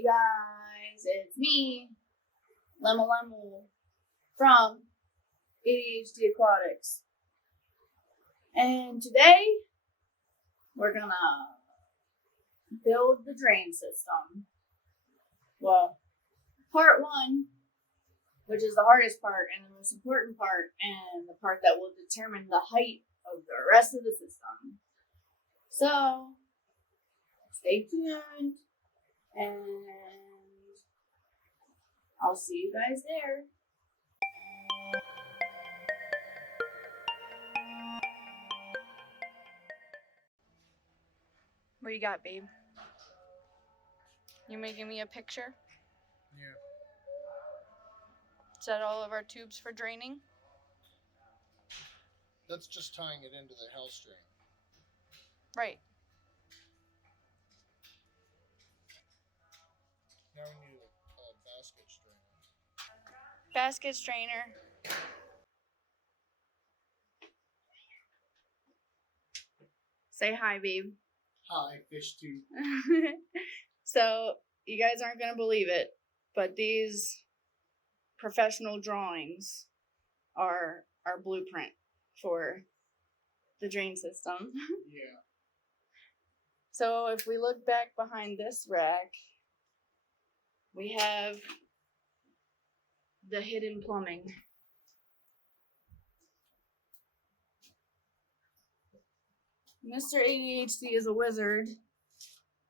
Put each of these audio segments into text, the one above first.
you guys? It's me, Lemma Lemma, from ADHD Aquatics. And today, we're gonna build the drain system. Well, part one, which is the hardest part and the most important part, and the part that will determine the height of the rest of the system. So, stay tuned, and I'll see you guys there. What you got, babe? You making me a picture? Yeah. Is that all of our tubes for draining? That's just tying it into the house drain. Right. Now we need a basket strainer. Basket strainer. Say hi, babe. Hi, fish tube. So, you guys aren't going to believe it, but these professional drawings are our blueprint for the drain system. Yeah. So, if we look back behind this rack, we have the hidden plumbing. Mr. ADHD is a wizard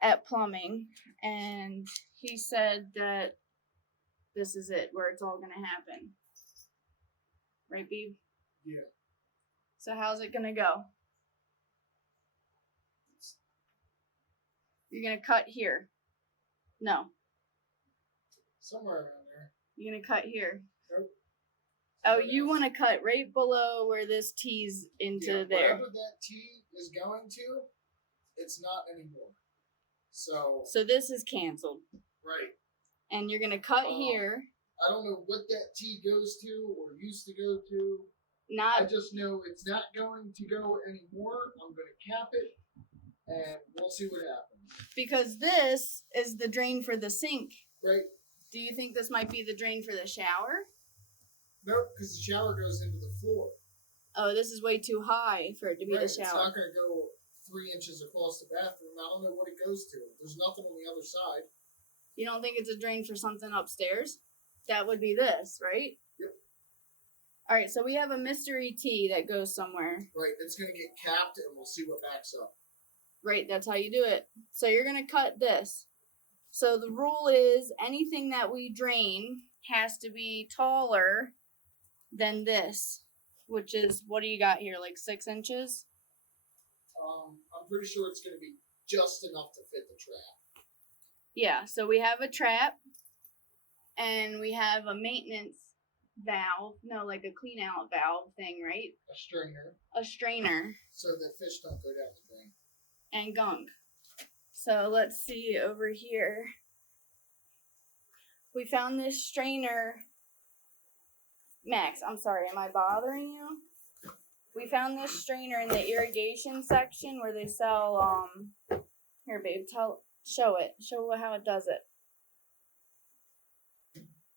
at plumbing, and he said that this is it, where it's all going to happen. Right, babe? Yeah. So how's it going to go? You're going to cut here. No. Somewhere around there. You're going to cut here. Nope. Oh, you want to cut right below where this T's into there. Wherever that T is going to, it's not anymore. So this is canceled. Right. And you're going to cut here. I don't know what that T goes to or used to go to. I just know it's not going to go anymore. I'm going to cap it, and we'll see what happens. Because this is the drain for the sink. Right. Do you think this might be the drain for the shower? Nope, because the shower goes into the floor. Oh, this is way too high for it to be the shower. It's not going to go 3 inches across the bathroom. I don't know what it goes to. There's nothing on the other side. You don't think it's a drain for something upstairs? That would be this, right? Yep. All right, so we have a mystery T that goes somewhere. Right, it's going to get capped, and we'll see what backs up. Right, that's how you do it. So you're going to cut this. So the rule is anything that we drain has to be taller than this, which is, what do you got here, like 6 inches? I'm pretty sure it's going to be just enough to fit the trap. Yeah, so we have a trap, and we have a maintenance valve, no, like a clean out valve thing, right? A strainer. A strainer. So that fish don't go down the drain. And gunk. So let's see over here. We found this strainer. Max, I'm sorry, am I bothering you? We found this strainer in the irrigation section where they sell, here babe, show it. Show how it does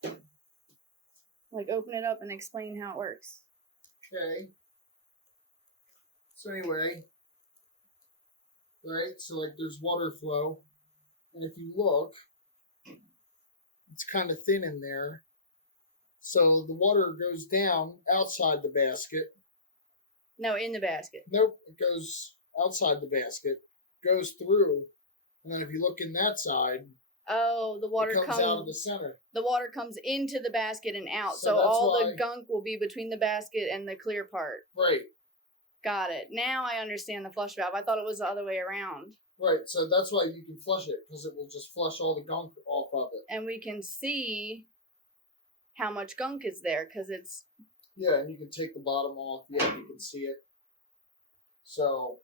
it. Like, open it up and explain how it works. Okay. So anyway, right, so like there's water flow, and if you look, it's kind of thin in there. So the water goes down outside the basket. No, in the basket. Nope, it goes outside the basket, goes through, and then if you look in that side, oh, the water comes out of the center. The water comes into the basket and out, so that's all why the gunk will be between the basket and the clear part. Right. Got it. Now I understand the flush valve. I thought it was the other way around. Right, so that's why you can flush it, because it will just flush all the gunk off of it. And we can see how much gunk is there, because it's... Yeah, and you can take the bottom off. Yeah, you can see it. So...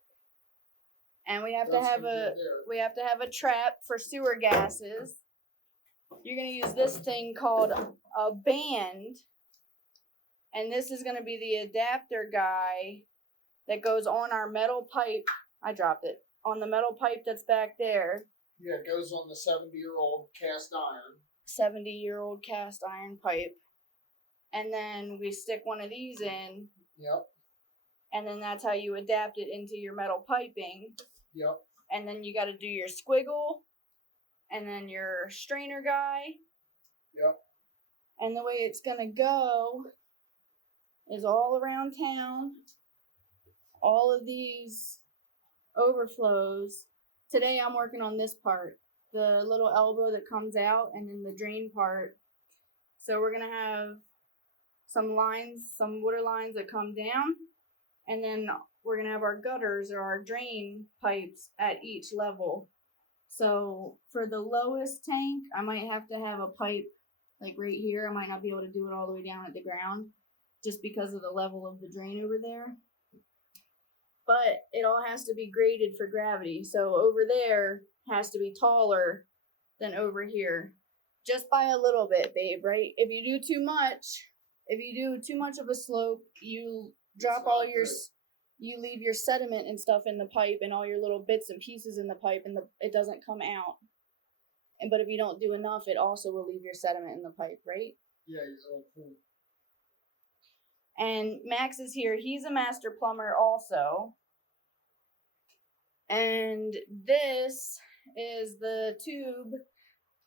And we have to have a trap for sewer gases. You're going to use this thing called a band. And this is going to be the adapter guy that goes on our metal pipe. I dropped it. On the metal pipe that's back there. Yeah, it goes on the 70-year-old cast iron. 70-year-old cast iron pipe. And then we stick one of these in. Yep. And then that's how you adapt it into your metal piping. Yep. And then you got to do your squiggle. And then your strainer guy. Yep. And the way it's going to go is all around town. All of these overflows. Today I'm working on this part. The little elbow that comes out and then the drain part. So we're going to have some lines, some water lines that come down. And then we're going to have our gutters or our drain pipes at each level. So for the lowest tank, I might have to have a pipe like right here. I might not be able to do it all the way down at the ground just because of the level of the drain over there. But it all has to be graded for gravity. So over there has to be taller than over here. Just by a little bit, babe, right? If you do too much of a slope, you drop all your, you leave your sediment and stuff in the pipe and all your little bits and pieces in the pipe and it doesn't come out. But if you don't do enough, it also will leave your sediment in the pipe, right? Yeah, cool. And Max is here. He's a master plumber also. And this is the tube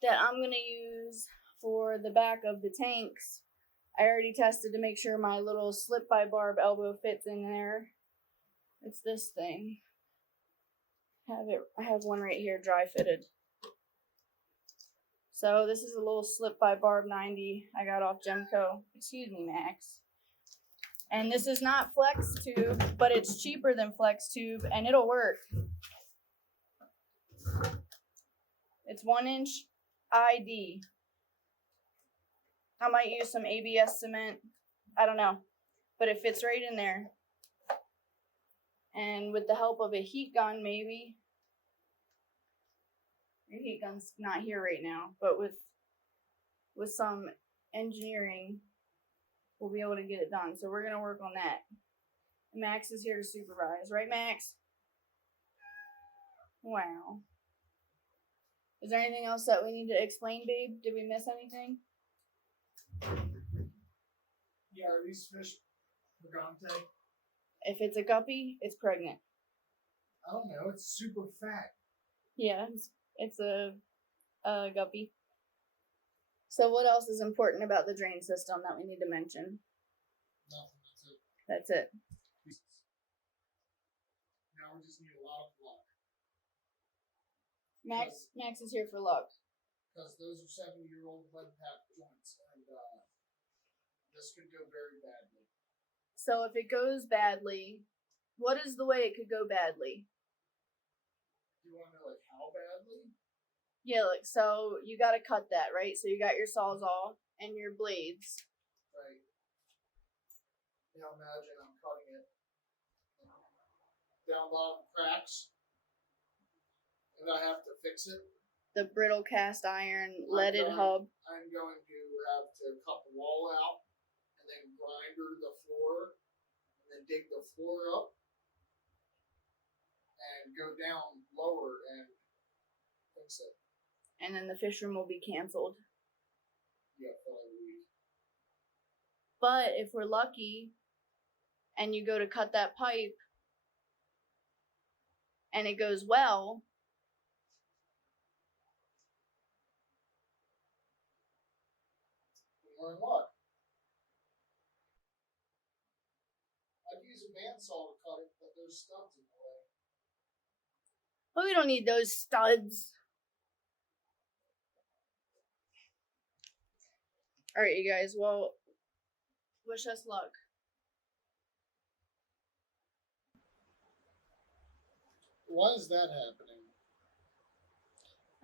that I'm going to use for the back of the tanks. I already tested to make sure my little slip by barb elbow fits in there. It's this thing. I have one right here dry fitted. So this is a little slip by barb 90 I got off Gemco. Excuse me, Max. And this is not flex tube, but it's cheaper than flex tube and it'll work. It's 1-inch ID. I might use some ABS cement. I don't know. But it fits right in there. And with the help of a heat gun, maybe. Your heat gun's not here right now. But with some engineering, we'll be able to get it done. So we're going to work on that. Max is here to supervise. Right, Max? Wow. Is there anything else that we need to explain, babe? Did we miss anything? Yeah, are these fish pregante? If it's a guppy, it's pregnant. I don't know. It's super fat. Yeah, it's a guppy. So what else is important about the drain system that we need to mention? Nothing. That's it. Now we just need a lot of luck. Max is here for luck. Because those are 70-year-old lead packed joints, and this could go very badly. So if it goes badly, what is the way it could go badly? Do you want to know like how badly? Yeah, like so you got to cut that, right? So you got your sawzall and your blades. Right. Now imagine I'm cutting it down a lot of cracks, and I have to fix it. The brittle cast iron leaded hub. I'm going to have to cut the wall out, and then grinder the floor, and then dig the floor up, and go down lower and fix it. And then the fish room will be canceled. Yeah, for like a week. But if we're lucky, and you go to cut that pipe, and it goes well, We're in luck. I'd use a bandsaw to cut it, but there's studs in the way. well, we don't need those studs. All right, you guys. Well, wish us luck. Why is that happening?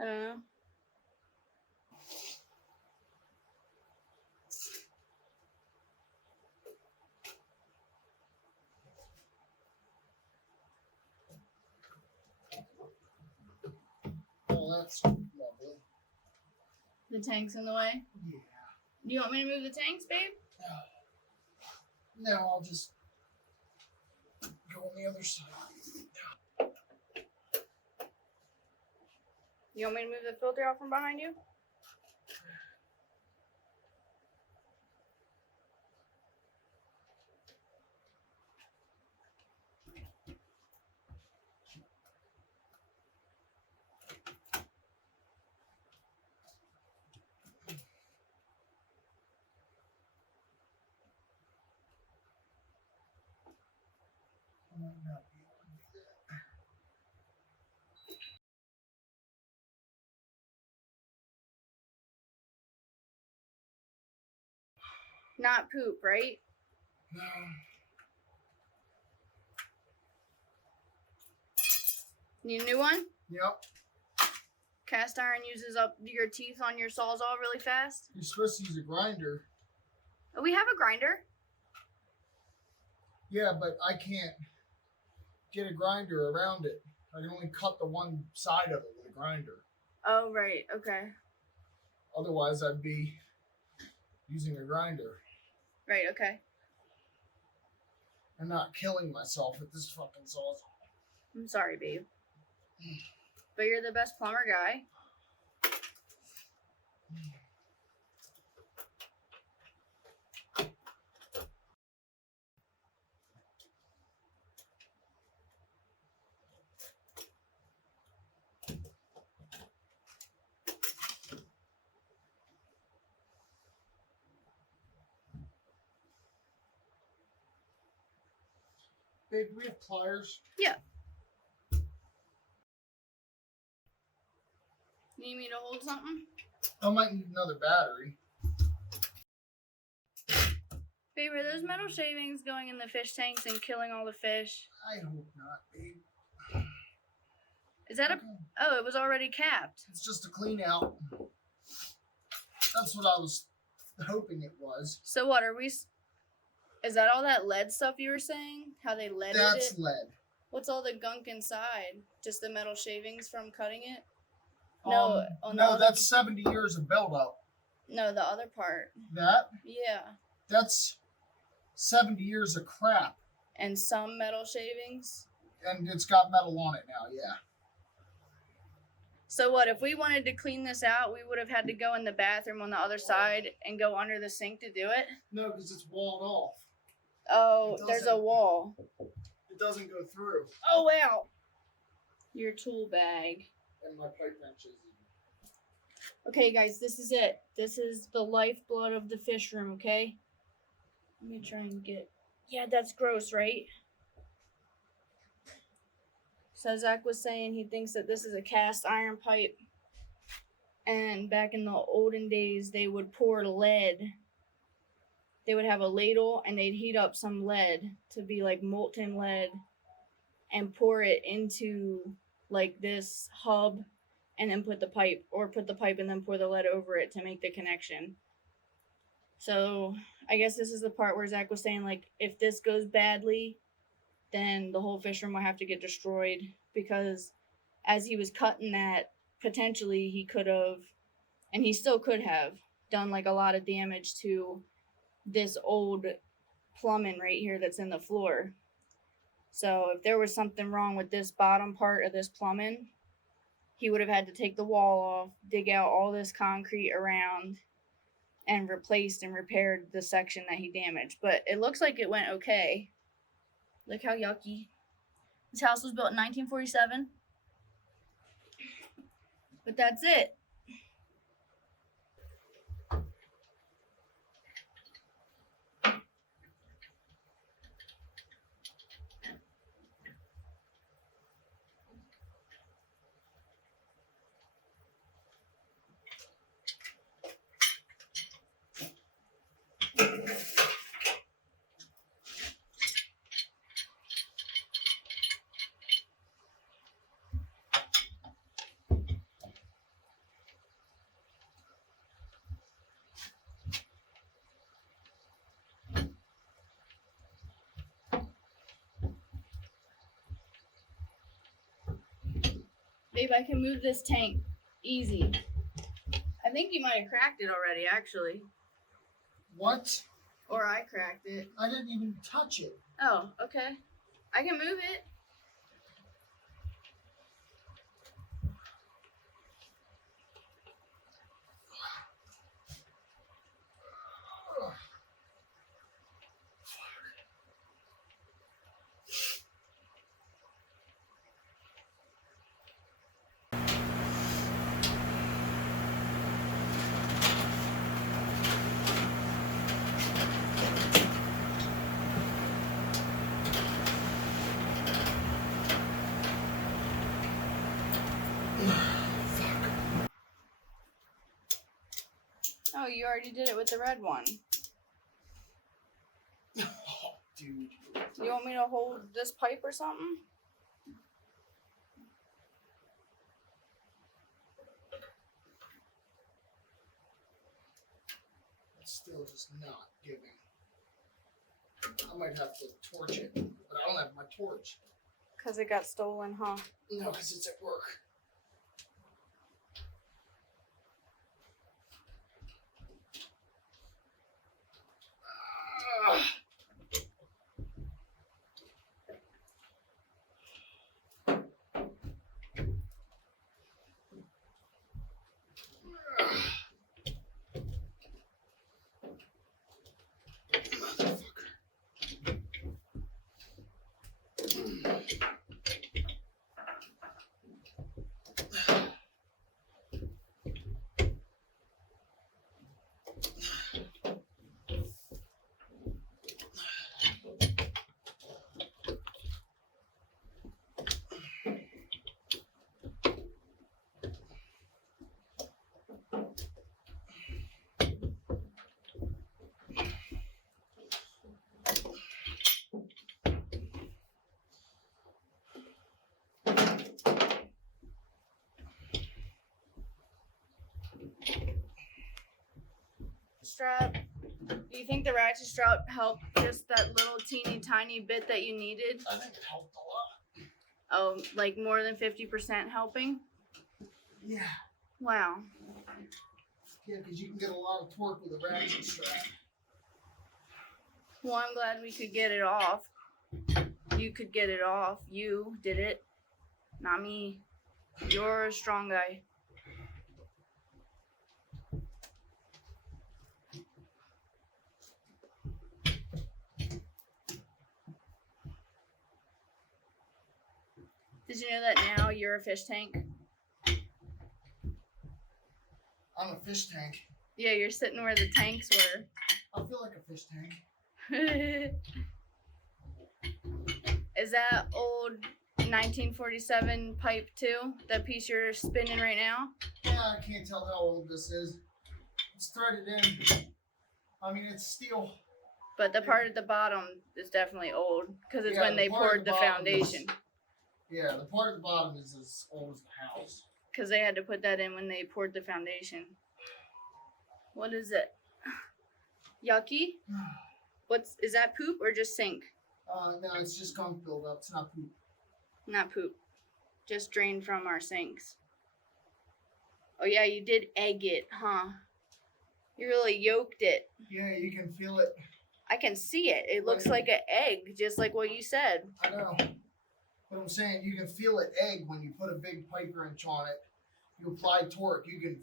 I don't know. Oh, that's lovely. The tank's in the way. Yeah. Do you want me to move the tanks, babe? No, I'll just go on the other side. You want me to move the filter out from behind you? I might not be able to do that. Not poop, right? No. Need a new one? Yep. Cast iron uses up your teeth on your sawzall really fast. You're supposed to use a grinder. Oh, we have a grinder. Yeah, but I can't get a grinder around it. I can only cut the one side of it with a grinder. Oh, right. Okay. Otherwise, I'd be using a grinder Right, okay. and not killing myself with this fucking sawzall. I'm sorry, babe. But you're the best plumber guy. Babe, do we have pliers? Yeah. Need me to hold something? I might need another battery. Babe, are those metal shavings going in the fish tanks and killing all the fish? I hope not, babe. Is that a... Okay. Oh, it was already capped. It's just a clean out. That's what I was hoping it was. So what, are we... Is that all that lead stuff you were saying? How they leaded That's it? lead. What's all the gunk inside? Just the metal shavings from cutting it? No, on the no, other... that's 70 years of buildup. No, the other part. That? Yeah. That's 70 years of crap. And some metal shavings? And it's got metal on it now, yeah. So what, if we wanted to clean this out, we would have had to go in the bathroom on the other side and go under the sink to do it? No, because it's walled off. Oh, It there's a doesn't- wall. It doesn't go through. Oh, wow. Your tool bag. And my pipe wrenches. Okay, guys, this is it. This is the lifeblood of the fish room, okay? Let me try and get... Yeah, that's gross, right? So Zach was saying he thinks that this is a cast iron pipe. And back in the olden days, they would pour lead. They would have a ladle and they'd heat up some lead to be like molten lead and pour it into like this hub and then put the pipe, or put the pipe and then pour the lead over it to make the connection. So I guess this is the part where Zach was saying, like, if this goes badly, then the whole fish room will have to get destroyed, because as he was cutting that, potentially he could have, and he still could have, done like a lot of damage to this old plumbing right here that's in the floor. So if there was something wrong with this bottom part of this plumbing, he would have had to take the wall off, dig out all this concrete around, and replaced and repaired the section that he damaged. But it looks like it went okay. Look how yucky. This house was built in 1947. But that's it. Babe, I can move this tank easy. I think you might have cracked it already, actually. What? Or I cracked it. I didn't even touch it. Oh, okay. I can move it. Oh, you already did it with the red one. Oh, dude. You want me to hold this pipe or something? It's still just not giving. I might have to torch it, but I don't have my torch. Because it got stolen, huh? No, because it's at work. Strap. Do you think the ratchet strap helped just that little teeny tiny bit that you needed? I think it helped a lot. Oh, like more than 50% helping? Yeah. Wow. Yeah, because you can get a lot of torque with a ratchet strap. Well, I'm glad we could get it off. You could get it off. You did it. Not me. You're a strong guy. Did you know that now you're a fish tank? I'm a fish tank. Yeah, you're sitting where the tanks were. I feel like a fish tank. Is that old 1947 pipe too? That piece you're spinning right now? Yeah, I can't tell how old this is. It's threaded in. I mean, it's steel. But the part at the bottom is definitely old because it's Yeah, when the they part at poured the the bottom foundation. Yeah, the part at the bottom is as old as the house. Because they had to put that in when they poured the foundation. What is it? Yucky? Is that poop or just sink? No, it's just gunk buildup. It's not poop. Not poop. Just drained from our sinks. Oh yeah, you did egg it, huh? You really yolked it. Yeah, you can feel it. I can see it. It looks like an egg, just like what you said. I know. But I'm saying you can feel it egg when you put a big pipe wrench on it. You apply torque. You can.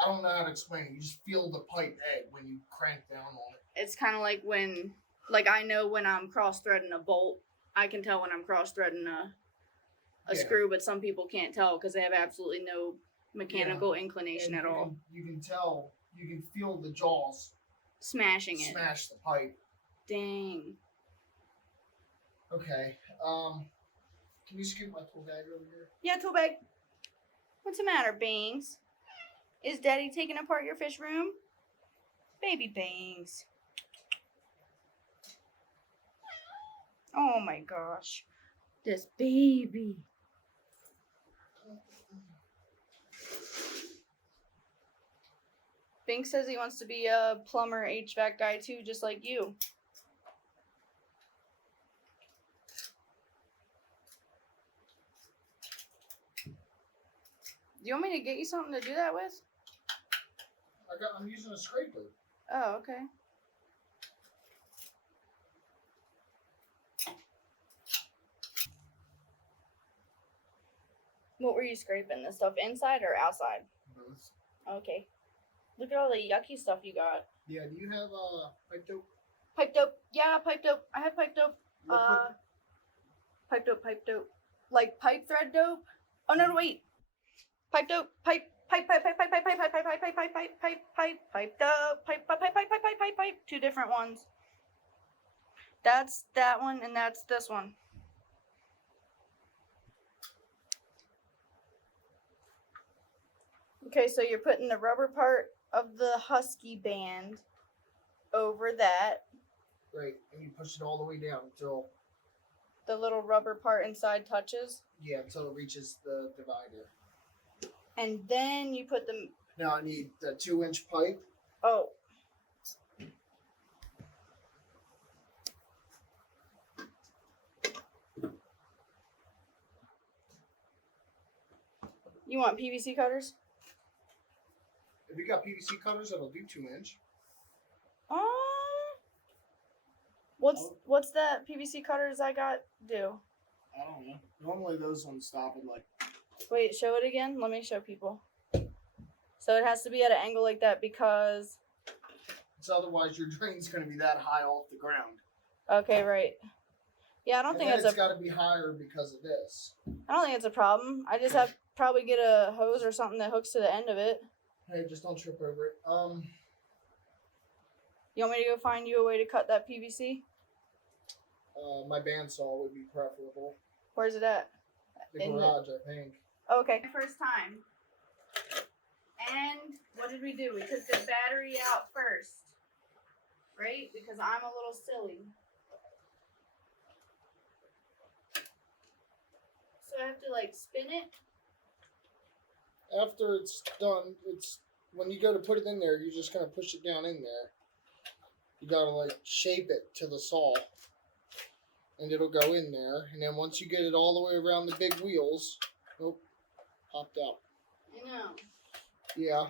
I don't know how to explain it. You just feel the pipe egg when you crank down on it. It's kind of like when, I know when I'm cross-threading a bolt. I can tell when I'm cross-threading a Yeah. screw, but some people can't tell because they have absolutely no mechanical inclination And at all. You can tell. You can feel the jaws Smashing it. smash the pipe. Dang. Okay. Can you scoot my tool bag over here? Yeah, tool bag. What's the matter, Bangs? Is Daddy taking apart your fish room? Baby Bangs. Oh my gosh. This baby. Bink says he wants to be a plumber HVAC guy too, just like you. Do you want me to get you something to do that with? I'm using a scraper. Oh, okay. What were you scraping? The stuff inside or outside? Both. Okay. Look at all the yucky stuff you got. Yeah, do you have pipe dope? Pipe dope. Yeah, pipe dope. I have pipe dope. Liquid? Pipe dope. Like pipe thread dope? Oh no, wait. Pipe dope. Pipe dope. Pipe. Two different ones. That's that one and that's this one. Okay, so you're putting the rubber part of the husky band over that. Right, and you push it all the way down until The little rubber part inside touches. until it reaches the divider. And then you put the... Now I need the 2-inch pipe. Oh. You want PVC cutters? If you got PVC cutters, that'll do 2-inch. What's that PVC cutters I got do? I don't know. Normally those ones stop at like. Wait, show it again. Let me show people. So it has to be at an angle like that because... It's otherwise your drain's going to be that high off the ground. Okay, right. Yeah, I don't think it's got to be higher because of this. I don't think it's a problem. I just have to probably get a hose or something that hooks to the end of it. Hey, just don't trip over it. You want me to go find you a way to cut that PVC? My bandsaw would be preferable. Where's it at? The garage, I think. Okay. First time. And what did we do? We took the battery out first. Right? Because I'm a little silly. So I have to like spin it? After it's done, it's when you go to put it in there, you're just going to push it down in there. You got to like shape it to the saw. And it'll go in there. And then once you get it all the way around the big wheels, popped out. I know. Yeah.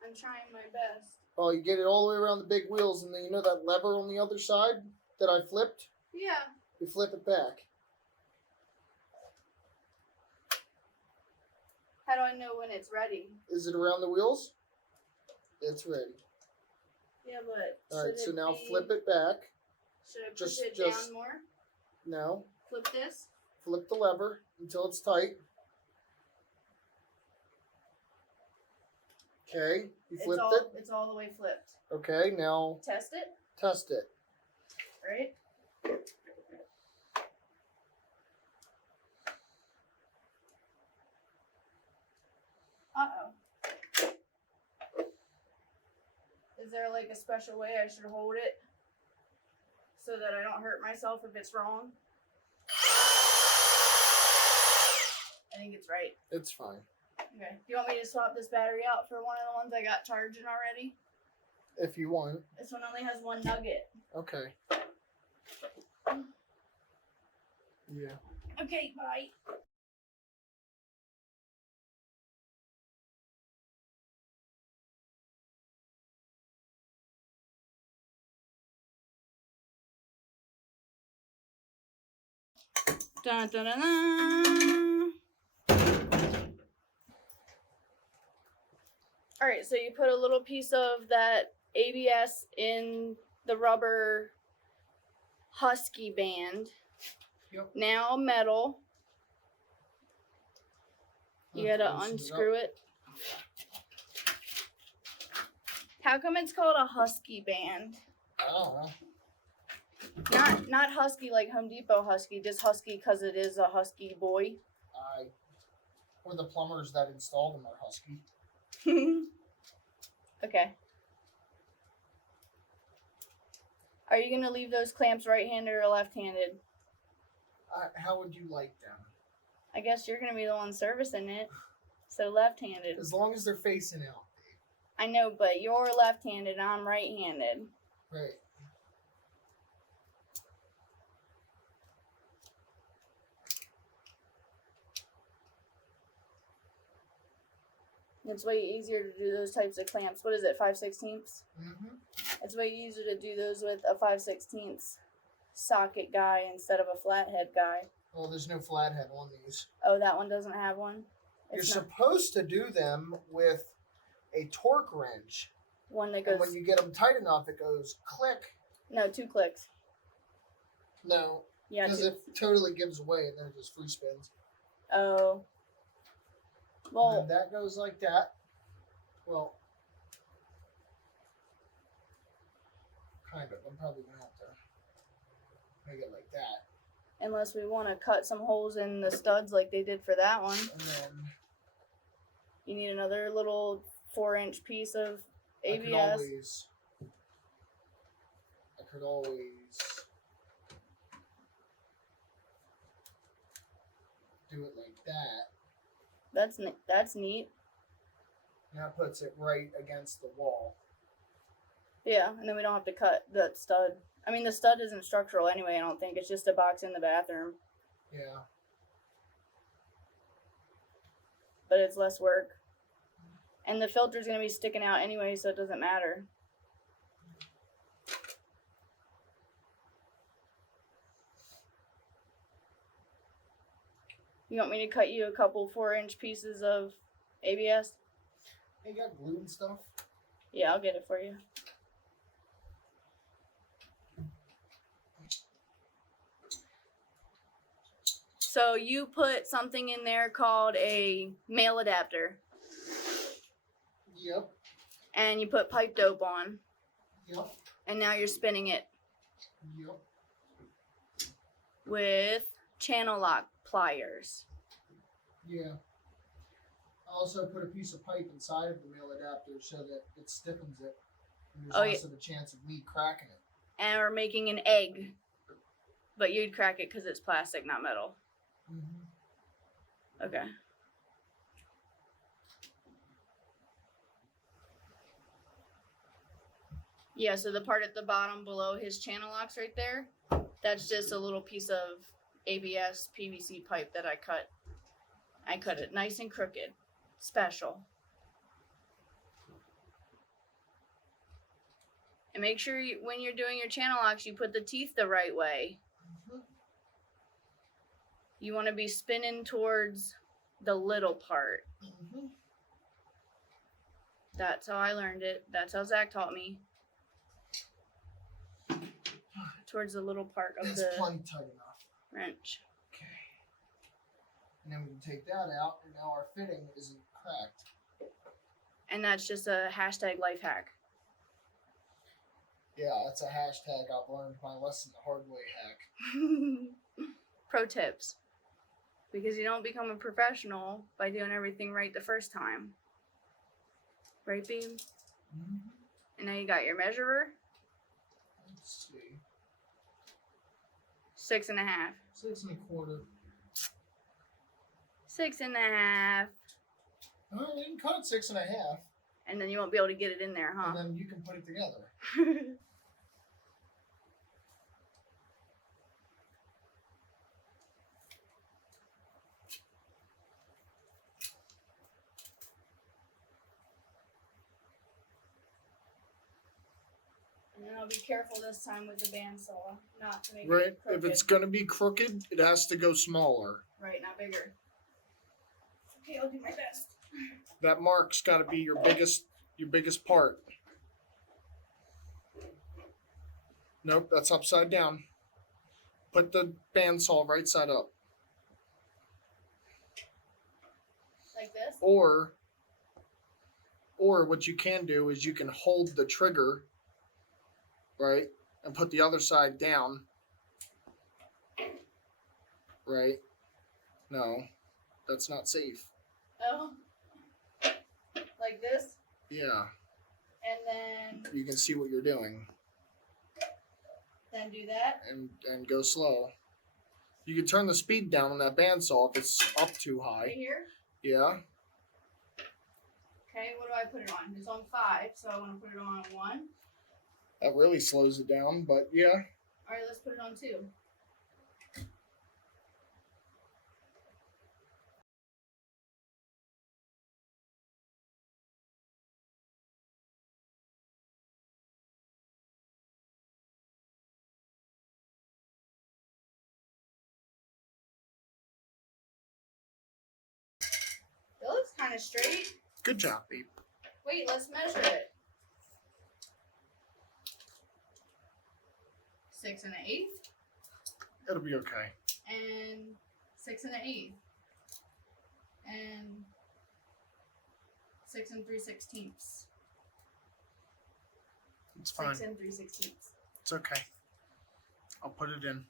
I'm trying my best. Oh, you get it all the way around the big wheels, and then you know that lever on the other side that I flipped? Yeah. You flip it back. How do I know when it's ready? Is it around the wheels? It's ready. Yeah, but All right, so now flip it back. Should I push Just- it just- down more? No. Flip this? Flip the lever until it's tight. Okay, you flipped it. It's all the way flipped. Okay, now Test it, test it. right? Uh-oh. Is there like a special way I should hold it so that I don't hurt myself if it's wrong? I think it's right. It's fine. Okay. Do you want me to swap this battery out for one of the ones I got charging already? If you want. This one only has one nugget. Okay. Yeah. Okay, bye. Dun, dun, dun, dun. All right, so you put a little piece of that ABS in the rubber husky band. Yep. Now metal. You gotta unscrew it. How come it's called a husky band? I don't know. Not husky like Home Depot husky, just husky because it is a husky boy. Or the plumbers that installed them are husky. Okay. Are you gonna leave those clamps right-handed or left-handed? How would you like them? I guess you're gonna be the one servicing it, so left-handed. As long as they're facing out. I know, but you're left-handed, I'm right-handed. Right. It's way easier to do those types of clamps. What is it, 5/16? Mm-hmm. It's way easier to do those with a 5/16 socket guy instead of a flathead guy. Well, there's no flathead on these. Oh, that one doesn't have one? You're It's not supposed to do them with a torque wrench. one that And goes... when you get them tight enough, it goes click. No, 2 clicks. No, Yeah, because 2. it totally gives away and then it just free spins. Oh. Well, And then that goes like that. Well, kind of. I'm probably going to have to make it like that. unless we want to cut some holes in the studs like they did for that one. And then You need another little 4-inch piece of I could ABS. always do it like that. That's neat. That puts it right against the wall. Yeah, and then we don't have to cut the stud. I mean, the stud isn't structural anyway, I don't think. It's just a box in the bathroom. Yeah. But it's less work. And the filter's going to be sticking out anyway, so it doesn't matter. You want me to cut you a couple 4-inch pieces of ABS? Hey, you got glue and stuff? Yeah, I'll get it for you. So you put something in there called a male adapter, Yep. and you put pipe dope on, Yep. and now you're spinning it Yep. with channel lock pliers. Yeah. I also put a piece of pipe inside of the male adapter so that it stiffens it. And there's less of a chance of me cracking it. And we're making an egg, but you'd crack it because it's plastic, not metal. Mm-hmm. Okay. Yeah, so the part at the bottom below his channel locks right there, that's just a little piece of ABS PVC pipe that I cut. I cut it nice and crooked. Special. And make sure when you're doing your channel locks, you put the teeth the right way. Mm-hmm. You want to be spinning towards the little part. Mm-hmm. That's how I learned it. That's how Zach taught me. Towards the little part of It's the plenty tight enough. wrench. Okay. And then we can take that out, and now our fitting isn't cracked. And that's just a hashtag life hack. Yeah, that's a hashtag I've learned my lesson the hard way hack. Pro tips. Because you don't become a professional by doing everything right the first time. Right, babe? Mm-hmm. And now you got your measurer. Let's see. 6.5. 6 1/4. 6.5. Oh, you can cut it 6 1/2. And then you won't be able to get it in there, huh? And then you can put it together. And then I'll be careful this time with the bandsaw, not to make Right. it crooked. If it's gonna be crooked, it has to go smaller. Right, not bigger. Okay, I'll do my best. That mark's got to be your biggest part. Nope, that's upside down. Put the bandsaw right side up. Like this? Or what you can do is you can hold the trigger, right, and put the other side down. Right? No, that's not safe. Oh. Like this? Yeah, And then you can see what you're doing do that. and go slow. You can turn the speed down on that bandsaw if it's up too Right high. here. Yeah. Okay, what do I put it on? It's on 5, so I want to put it on 1. That really slows it down, but yeah. Alright, let's put it on 2. It looks kind of straight. Good job, babe. Wait, let's measure it. 6 1/8 It'll be okay. and 6 1/8 and 6 3/16. It's fine. 6 3/16. It's okay. I'll put it in.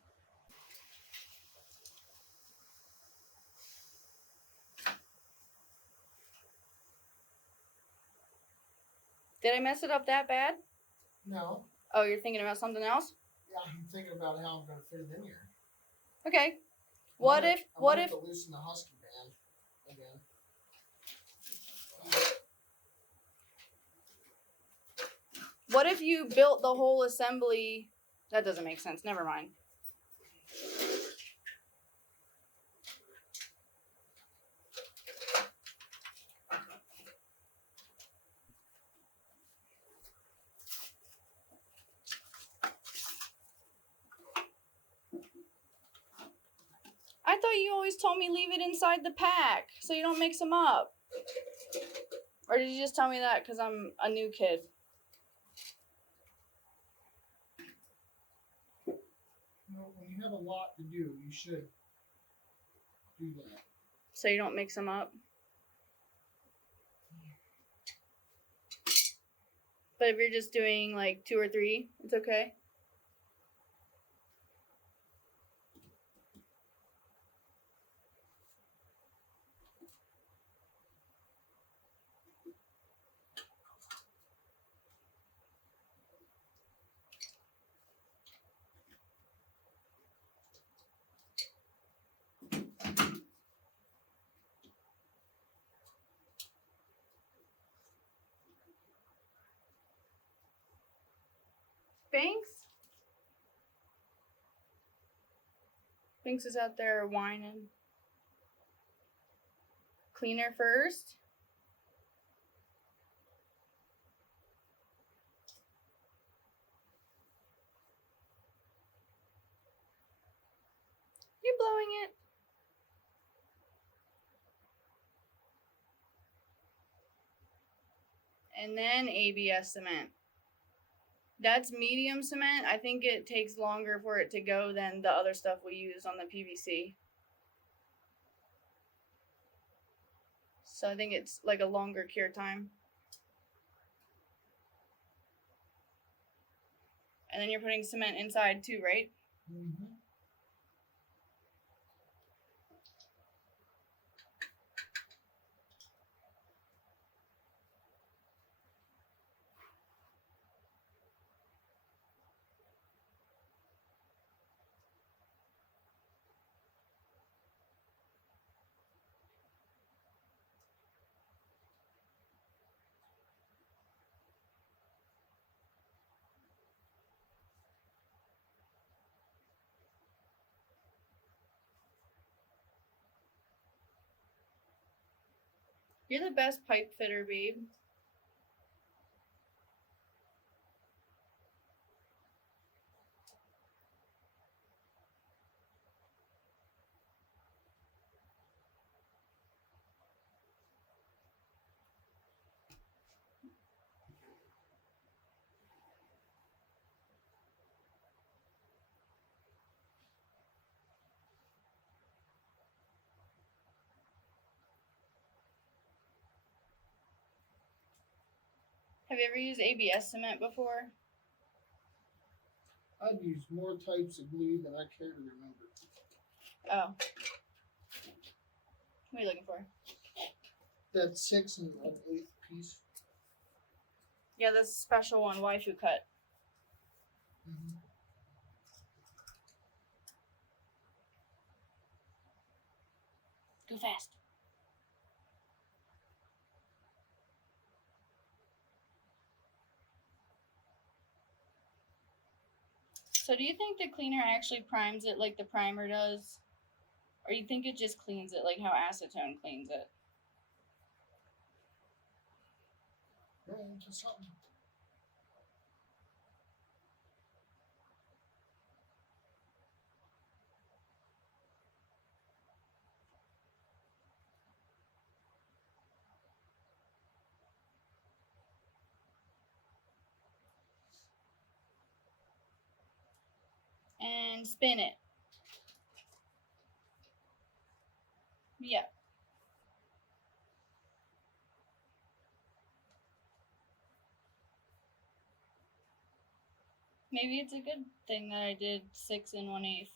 Did I mess it up that bad? No. Oh, you're thinking about something else? Yeah, I'm thinking about how I'm going to fit it in here. Okay. I What might if have to loosen the Husky band again. what if you built the whole assembly? That doesn't make sense. Never mind. I thought you always told me leave it inside the pack so you don't mix them up. Or did you just tell me that because I'm a new kid? No, when you have a lot to do, you should do that. So you don't mix them up? But if you're just doing like 2 or 3, it's okay? Banks? Banks is out there whining. Cleaner first. You're blowing it. And then ABS cement. That's medium cement. I think it takes longer for it to go than the other stuff we use on the PVC. So I think it's like a longer cure time. And then you're putting cement inside too, right? Mm-hmm. You're the best pipe fitter, babe. Have you ever used ABS cement before? I've used more types of glue than I care to remember. Oh. What are you looking for? That 6 1/8 piece. Yeah, that's a special one, waifu cut. Mm-hmm. Go fast. So do you think the cleaner actually primes it like the primer does? Or you think it just cleans it like how acetone cleans it? Roll into something. And spin it. Yeah. Maybe it's a good thing that I did 6 1/8.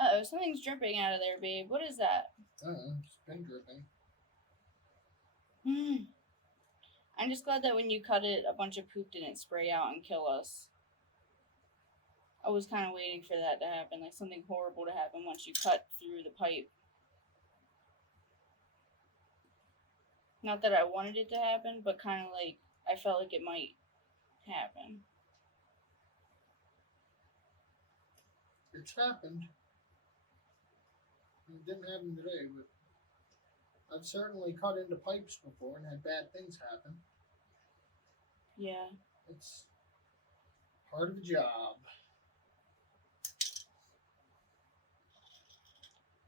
Uh-oh, something's dripping out of there, babe. What is that? It's been dripping. I'm just glad that when you cut it, a bunch of poop didn't spray out and kill us. I was kind of waiting for that to happen, like something horrible to happen once you cut through the pipe. Not that I wanted it to happen, but kind of like I felt like it might happen. It's happened. It didn't happen today, but I've certainly cut into pipes before and had bad things happen. Yeah. It's part of the job.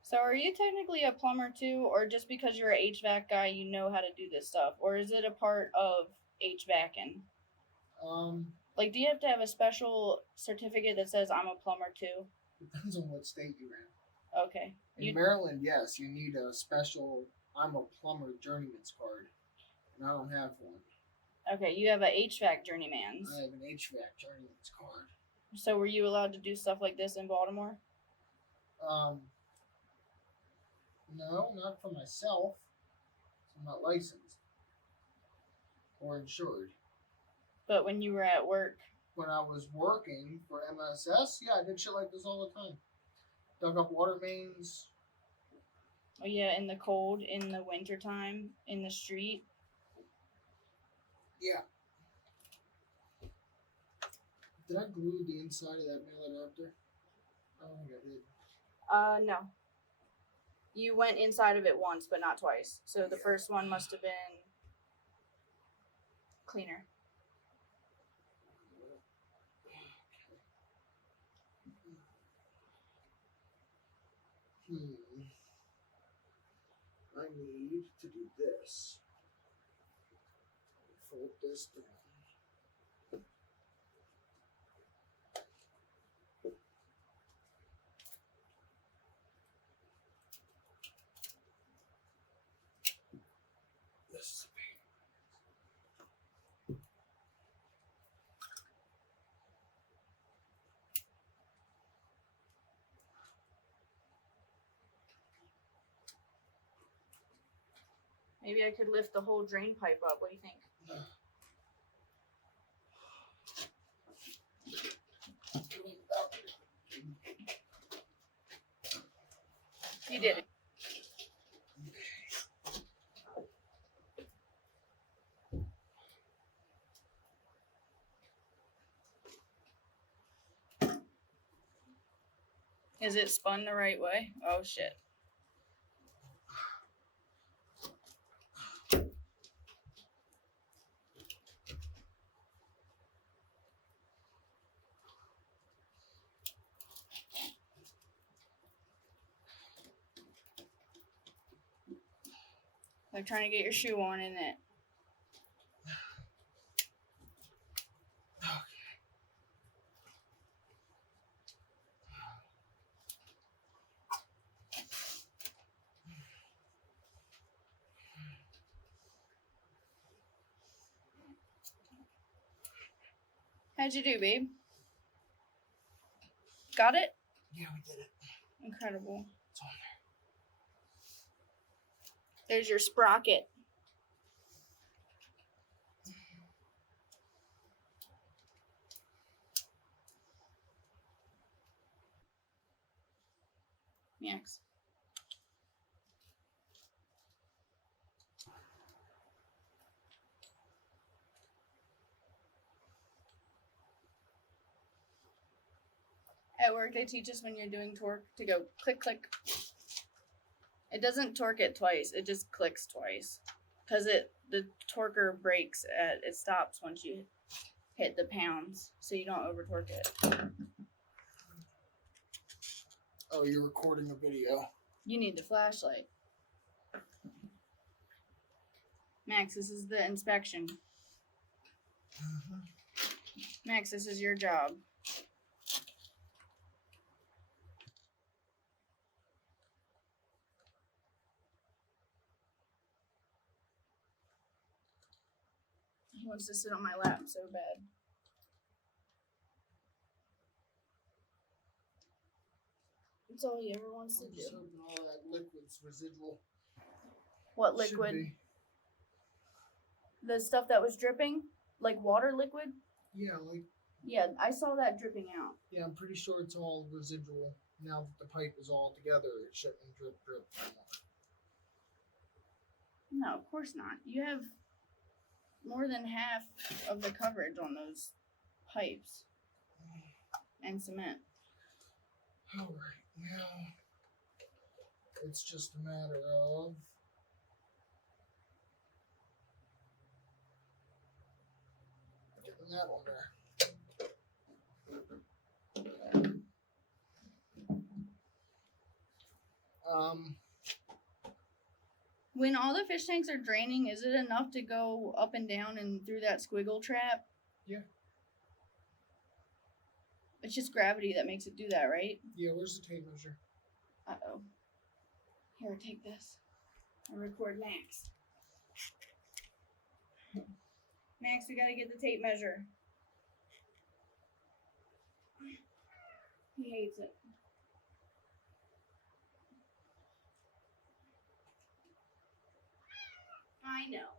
So are you technically a plumber too, or just because you're an HVAC guy, you know how to do this stuff? Or is it a part of HVACing? Like, do you have to have a special certificate that says I'm a plumber too? Depends on what state you're in. Okay. In Maryland, yes, you need a special I'm a plumber journeyman's card. And I don't have one. Okay, you have a HVAC journeyman's. I have an HVAC journeyman's card. So were you allowed to do stuff like this in Baltimore? No, not for myself. I'm not licensed or insured. But when you were at work? When I was working for MSS, yeah, I did shit like this all the time. Dug up water mains. Oh yeah, in the cold, in the wintertime, in the street? Yeah. Did I glue the inside of that mail adapter? I don't think I did. No. You went inside of it once, but not twice. So the first one must have been cleaner. I need to do this. Fold this down. This is a pain. Maybe I could lift the whole drain pipe up. What do you think? You did it. Is it spun the right way? Oh shit. Like trying to get your shoe on, isn't it? How'd you do, babe? Got it? Yeah, we did it. Incredible. It's on there. There's your sprocket. Max. At work, they teach us when you're doing torque to go click, click. It doesn't torque it twice. It just clicks twice. Because the torquer breaks it stops once you hit the pounds. So you don't over torque it. Oh, you're recording a video. You need the flashlight. Max, this is the inspection. Max, this is your job. He wants to sit on my lap so bad. That's all he ever wants to I'm just do. hoping all that liquid's residual. What Should liquid? be. The stuff that was dripping? Like water liquid? Yeah, like Yeah, I saw that dripping out. yeah, I'm pretty sure it's all residual. Now that the pipe is all together, it shouldn't drip anymore. No, of course not. You have more than half of the coverage on those pipes and cement. Alright, now it's just a matter of getting that on there. When all the fish tanks are draining, is it enough to go up and down and through that squiggle trap? Yeah. It's just gravity that makes it do that, right? Yeah, where's the tape measure? Uh-oh. Here, take this. And record Max. Max, we gotta get the tape measure. He hates it. I know.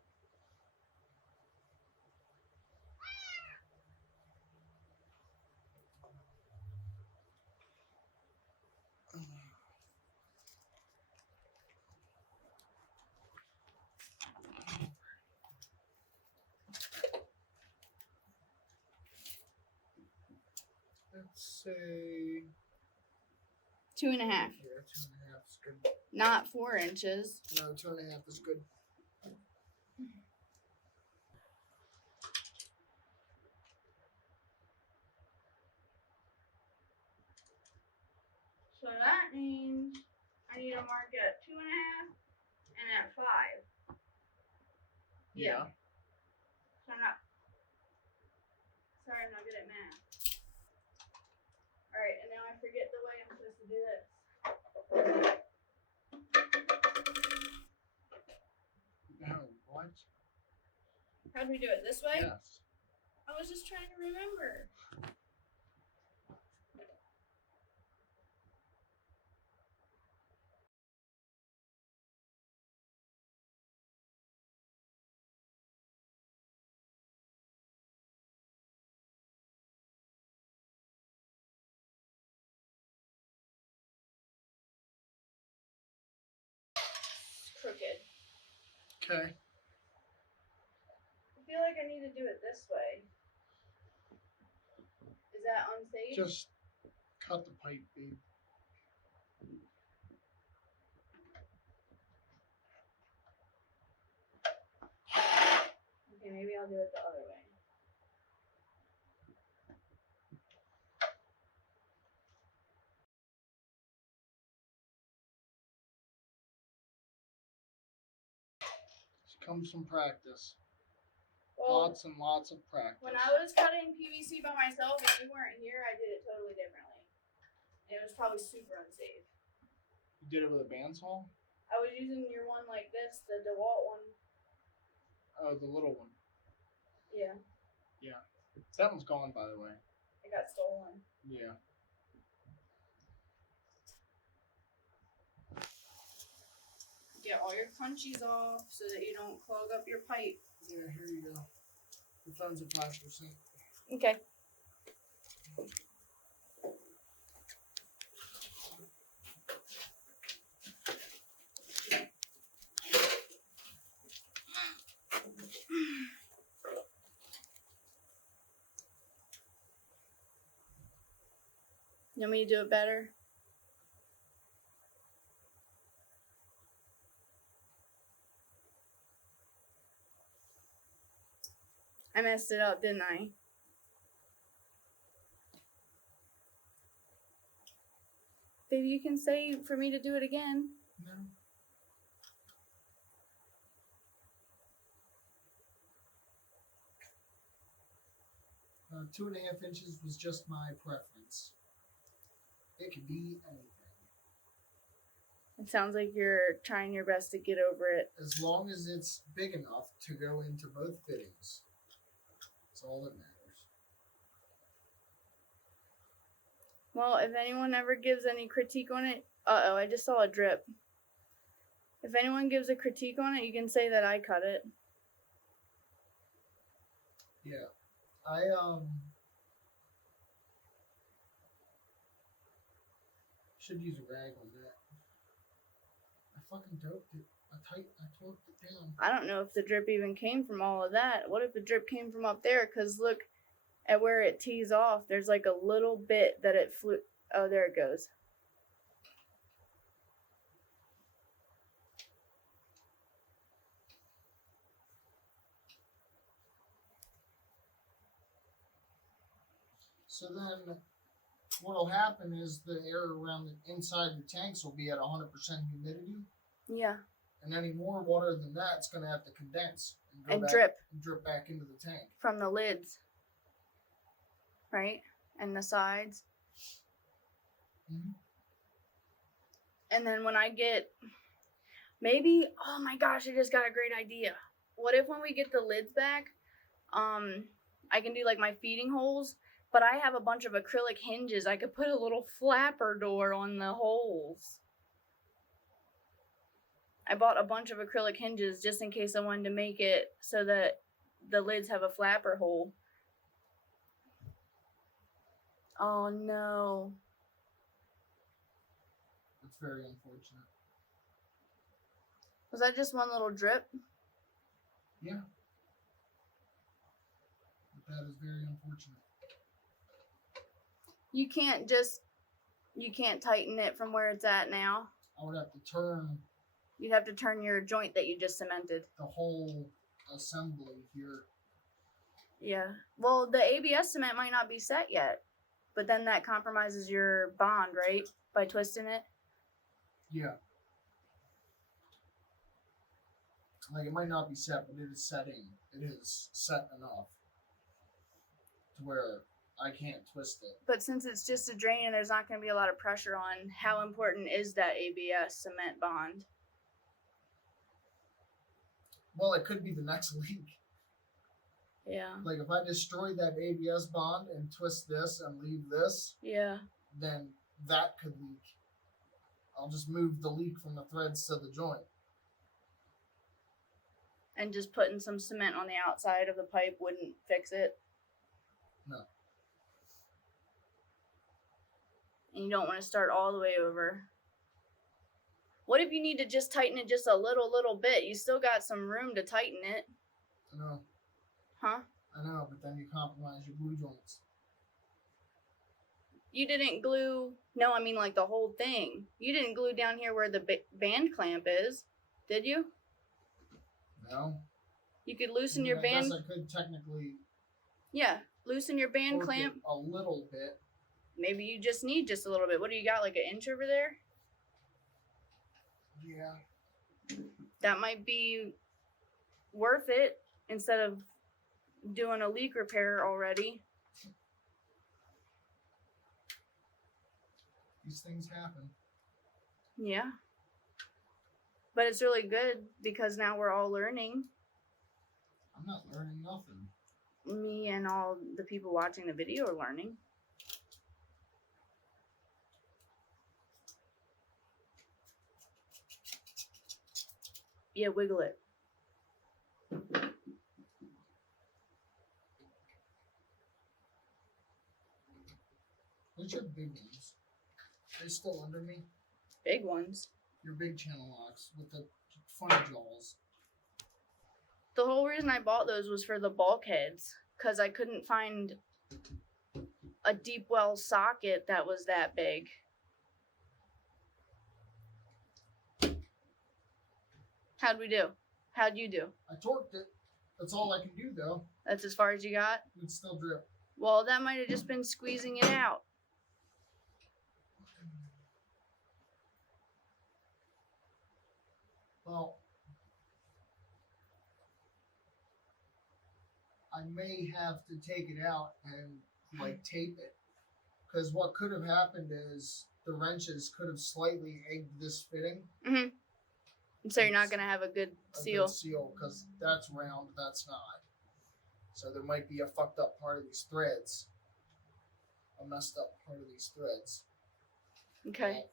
Let's say 2.5. yeah, 2.5 is good. Not 4 inches. No, 2.5 is good. So that means I need to mark it at 2.5 and at 5. Yeah. So I'm not. Sorry, I'm not good at math. Alright, and now I forget the way I'm supposed to do this. No, what? How do we do it? This way? Yes. I was just trying to remember. Crooked. Okay. I feel like I need to do it this way. Is that unsafe? Just cut the pipe, babe. Okay, maybe I'll do it the other way. It comes from practice. Well, Lots and lots of practice. when I was cutting PVC by myself and you weren't here, I did it totally differently. And it was probably super unsafe. You did it with a bandsaw? I was using your one like this, the DeWalt one. Oh, the little one. Yeah, That one's gone, by the way. it got stolen. Yeah. Get all your crunchies off so that you don't clog up your pipe. Yeah, here you go. The phone's at 5%. Okay. You want me to do it better? I messed it up, didn't I? Baby, you can say for me to do it again. No. 2.5 inches was just my preference. It could be anything. It sounds like you're trying your best to get over it. As long as it's big enough to go into both fittings. That's all that matters. Well, if anyone ever gives any critique on it, I just saw a drip. If anyone gives a critique on it, you can say that I cut it. Yeah. I should use a rag on that. I fucking doped it. I torqued it down. I don't know if the drip even came from all of that. What if the drip came from up there? Because look at where it tees off. There's like a little bit that it flew. Oh, there it goes. So then what'll happen is the air around the inside the tanks will be at 100% humidity. Yeah. And any more water than that, it's going to have to condense And back, drip. and drip back into the tank. From the lids. Right? And the sides. Mm-hmm. And then when I get, maybe, oh my gosh, I just got a great idea. What if when we get the lids back, I can do like my feeding holes, but I have a bunch of acrylic hinges. I could put a little flapper door on the holes. I bought a bunch of acrylic hinges just in case I wanted to make it so that the lids have a flapper hole. Oh no. That's very unfortunate. Was that just one little drip? Yeah. But that is very unfortunate. You can't tighten it from where it's at now. I would have to turn You'd have to turn your joint that you just cemented. the whole assembly here. Yeah. Well, the ABS cement might not be set yet, but then that compromises your bond, right? By twisting it. Yeah. Like, it might not be set, but it is setting. It is set enough to where I can't twist it. But since it's just a drain and there's not going to be a lot of pressure on, how important is that ABS cement bond? Well, it could be the next leak. Yeah. Like, if I destroy that ABS bond and twist this and leave this, Yeah. then that could leak. I'll just move the leak from the threads to the joint. And just putting some cement on the outside of the pipe wouldn't fix it? No. And you don't want to start all the way over. What if you need to just tighten it just a little bit? You still got some room to tighten it. I know. Huh? I know, but then you compromise your glue joints. You didn't glue... No, I mean like the whole thing. You didn't glue down here where the band clamp is, did you? No. You could loosen I your band... guess I could technically... Yeah, loosen your band torque clamp. it a little bit. Maybe you just need just a little bit. What do you got, like an inch over there? Yeah. That might be worth it instead of doing a leak repair already. These things happen. Yeah. But it's really good because now we're all learning. I'm not learning nothing. Me and all the people watching the video are learning. Yeah, wiggle it. What's your big ones? Are they still under me? Big ones. Your big channel locks with the funny jaws. The whole reason I bought those was for the bulkheads, because I couldn't find a deep well socket that was that big. How'd we do? How'd you do? I torqued it. That's all I can do, though. That's as far as you got? It's still drip. Well, that might have just been squeezing it out. Well, I may have to take it out and, like, tape it. Because what could have happened is the wrenches could have slightly egged this fitting. Mm-hmm. So you're not going to have a good seal. Because that's round, that's not. So there might be a fucked up part of these threads. a messed up part of these threads. Okay.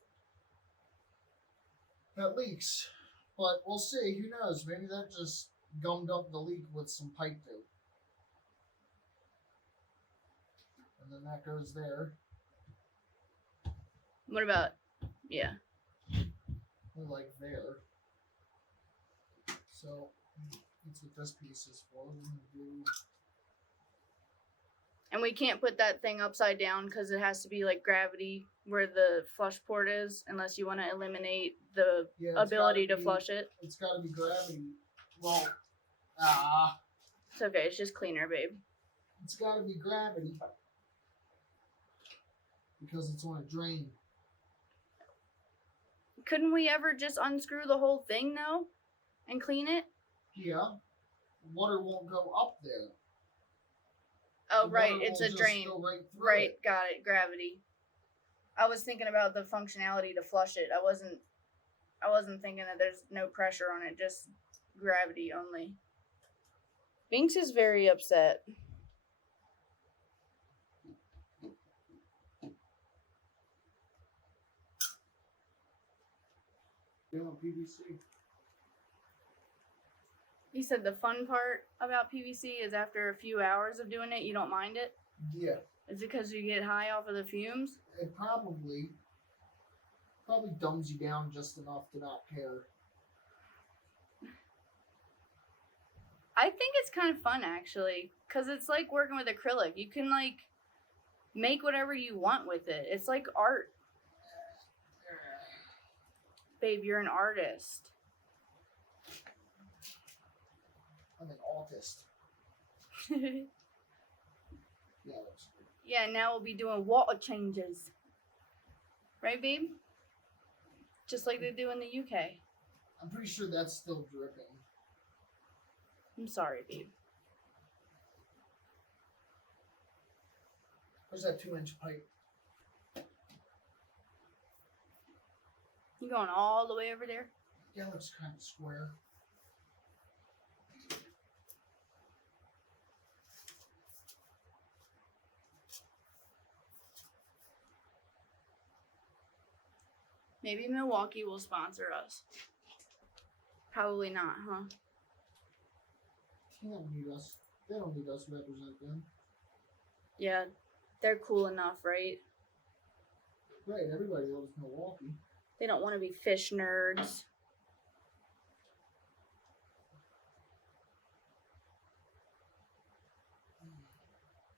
That leaks. But we'll see. Who knows? Maybe that just gummed up the leak with some pipe tape. And then that goes there. What about, yeah. Like there. So that's what this piece is for. We're gonna do. And we can't put that thing upside down because it has to be like gravity where the flush port is, unless you want to eliminate the ability to flush it. It's got to be gravity. Well, It's okay. It's just cleaner, babe. it's got to be gravity because it's on a drain. Couldn't we ever just unscrew the whole thing though, and clean it? Yeah, water won't go up there. Oh, The right. water It's will a just drain. go right through Right. it. Got it. Gravity. I was thinking about the functionality to flush it. I wasn't thinking that there's no pressure on it, just gravity only. Binks is very upset. Yeah, PVC. He said the fun part about PVC is after a few hours of doing it, you don't mind it. Yeah, Is it because you get high off of the fumes? it probably dumbs you down just enough to not care. I think it's kind of fun actually, because it's like working with acrylic. You can like make whatever you want with it. It's like art. Babe, you're an artist. I'm an autist. Yeah, Yeah, that's good. now we'll be doing water changes. Right, babe? Just like they do in the UK. I'm pretty sure that's still dripping. I'm sorry, babe. Where's that 2-inch pipe? You going all the way over there? Yeah, it looks kind of square. Maybe Milwaukee will sponsor us. Probably not, huh? They don't need us. They don't need us to represent them. Yeah, they're cool enough, right? Right, everybody loves Milwaukee. They don't want to be fish nerds.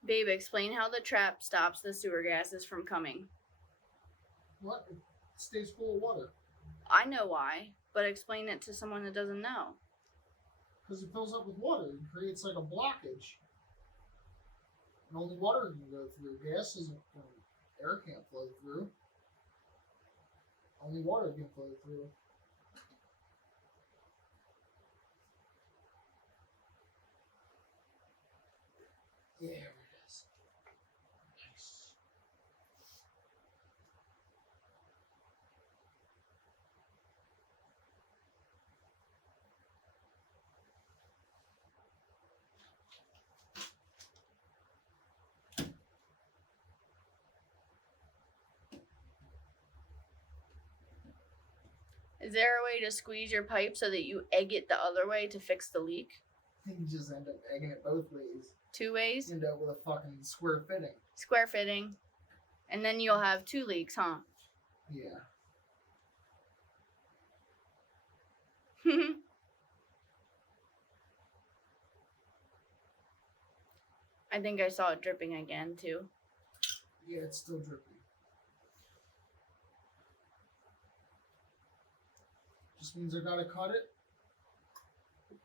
Babe, explain how the trap stops the sewer gases from coming. What? It stays full of water. I know why, but explain it to someone that doesn't know. Because it fills up with water and creates like a blockage. And only water can go through. Gas isn't, air can't flow through. Only water can flow through. There it is. Nice. Is there a way to squeeze your pipe so that you egg it the other way to fix the leak? You just end up egging it both ways. 2 ways? You end up with a fucking square fitting. Square fitting. And then you'll have 2 leaks, huh? Yeah. I think I saw it dripping again, too. Yeah, it's still dripping. Just means I gotta cut it.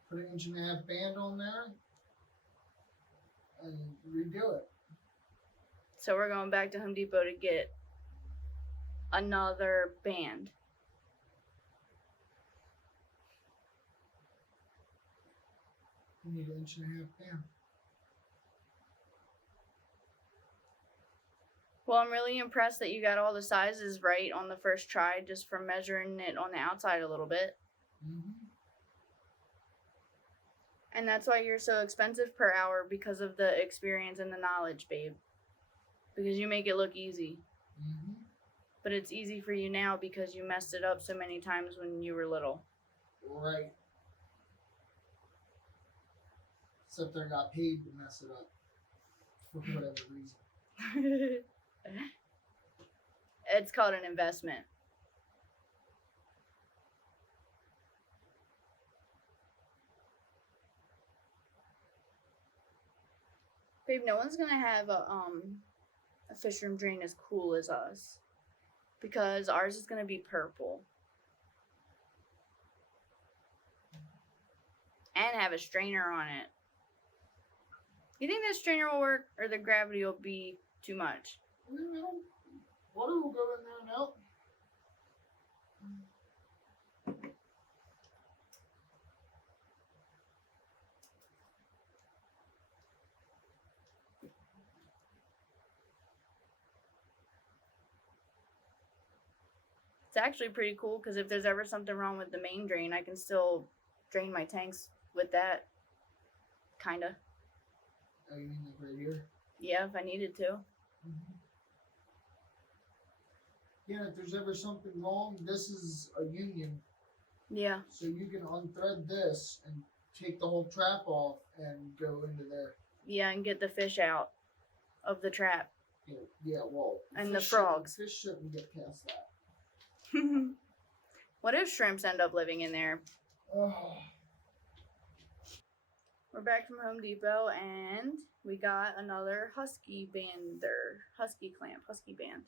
Put an 1.5-inch band on there. And redo it. So we're going back to Home Depot to get another band. You need an 1.5-inch band. Well, I'm really impressed that you got all the sizes right on the first try just from measuring it on the outside a little bit. Mm-hmm. And that's why you're so expensive per hour, because of the experience and the knowledge, babe. because you make it look easy. Mm-hmm. But it's easy for you now because you messed it up so many times when you were little. Right. Except I got paid to mess it up for whatever reason. It's called an investment. Babe, no one's gonna have a fish room drain as cool as us because ours is gonna be purple and have a strainer on it. You think the strainer will work, or the gravity will be too much? Well, water will go in there and out. It's actually pretty cool because if there's ever something wrong with the main drain, I can still drain my tanks with that. Kinda. Oh, you mean like right here? Yeah, if I needed to. Mm-hmm. Yeah, if there's ever something wrong, this is a union. Yeah. So you can unthread this and take the whole trap off and go into there. Yeah, and get the fish out of the trap. Yeah, well. And the fish frogs. Fish shouldn't get past that. What if shrimps end up living in there? Oh. We're back from Home Depot and we got another husky bander. Husky clamp, husky band.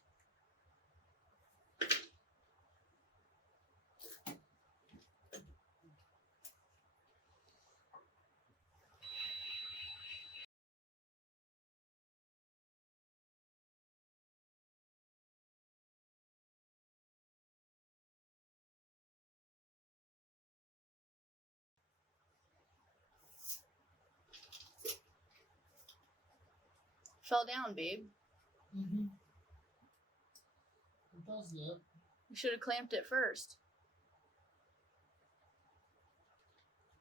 Fell down, babe. Mm-hmm. It does that. We should have clamped it first.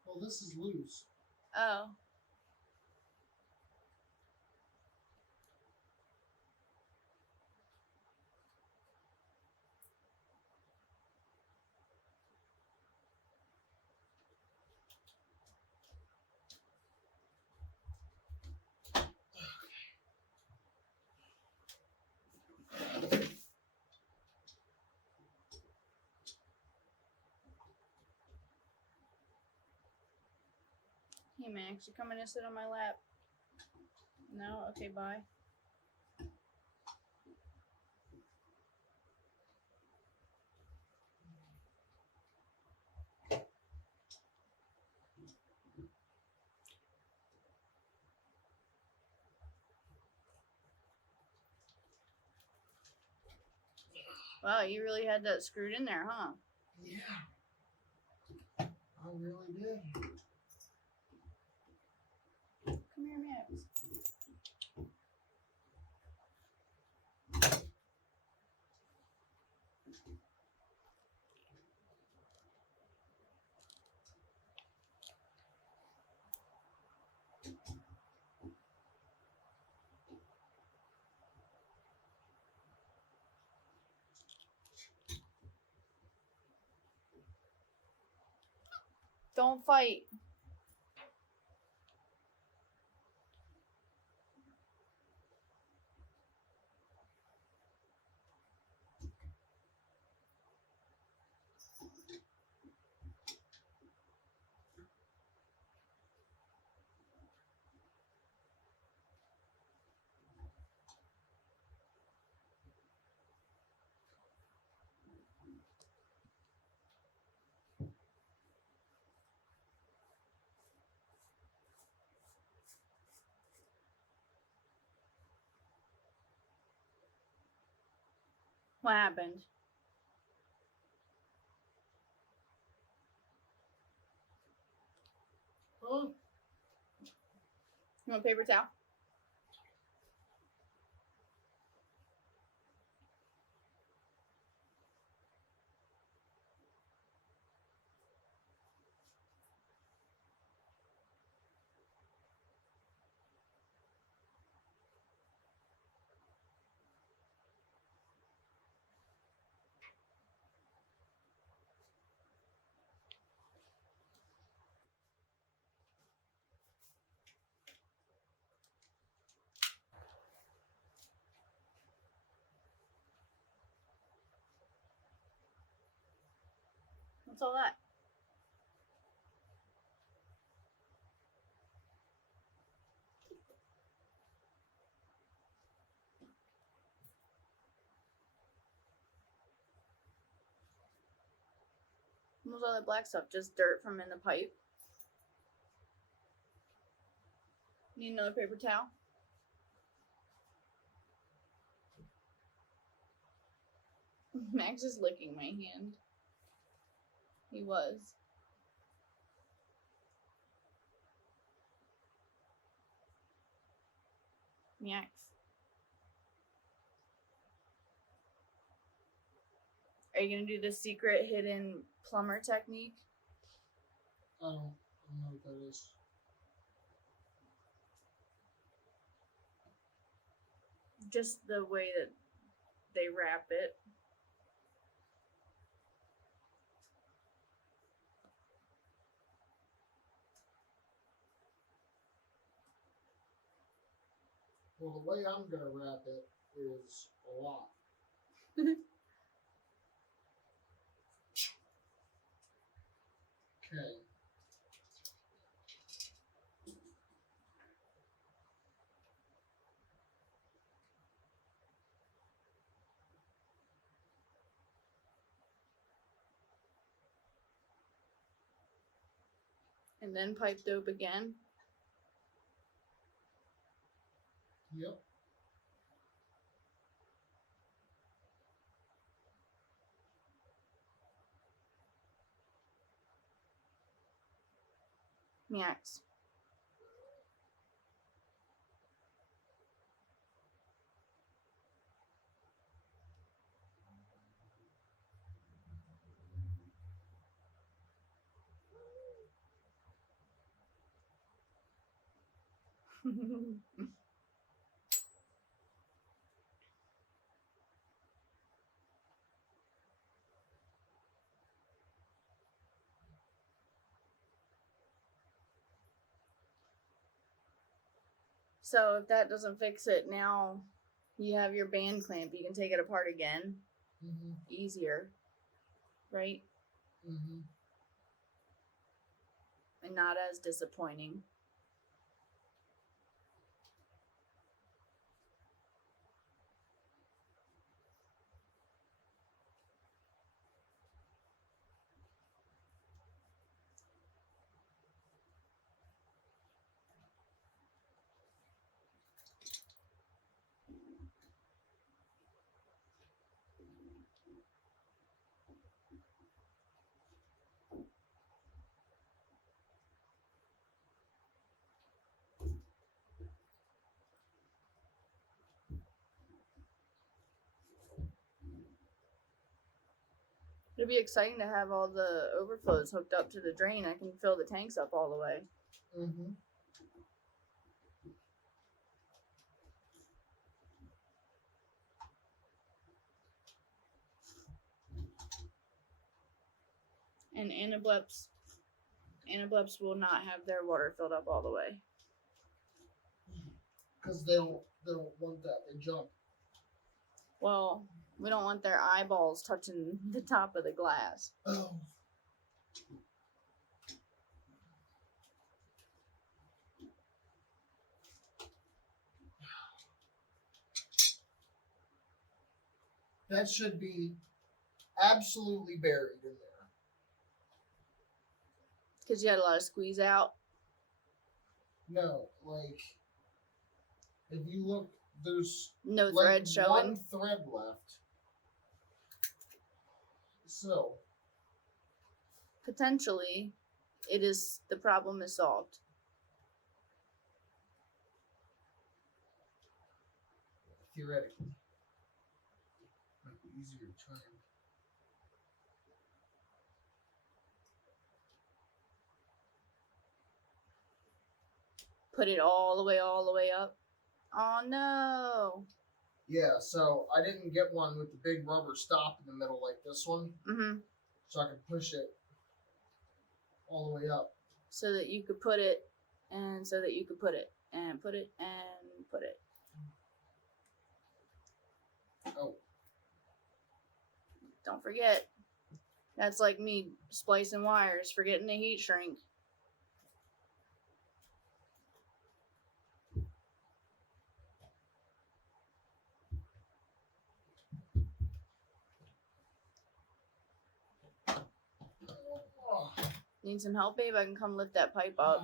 Well, this is loose. Oh. Hey Max, you coming to sit on my lap? No? Okay, bye. Wow, you really had that screwed in there, huh? Yeah. I really did. Come here, Max. Don't fight. What happened? Huh? You want paper towel? What's all that? What was all that black stuff? Just dirt from in the pipe. Need another paper towel? Max is licking my hand. He was. Max. Are you gonna do the secret hidden plumber technique? I don't know what that is. Just the way that they wrap it. Well, the way I'm gonna wrap it is a lot. Okay. And then pipe dope again. Yep. Max. So if that doesn't fix it, now you have your band clamp. You can take it apart again. Mm-hmm. Easier. Right? Mm-hmm. And not as disappointing. It'll be exciting to have all the overflows hooked up to the drain. I can fill the tanks up all the way. Mm-hmm. And anableps will not have their water filled up all the way. Because they don't want that. They jump. Well, we don't want their eyeballs touching the top of the glass. Oh. That should be absolutely buried in there. Because you had a lot of squeeze out. No, like, if you look, there's No like thread showing. one thread left. So, Potentially, the problem is solved. theoretically, might be easier to turn. Put it all the way up. Oh no. Yeah, so I didn't get one with the big rubber stop in the middle like this one, Mm-hmm. so I could push it all the way up. So that you could put it, and so that you could put it, and put it, and put it. Oh, Don't forget. That's like me splicing wires, forgetting the heat shrink. Oh. Need some help, babe? I can come lift that pipe up.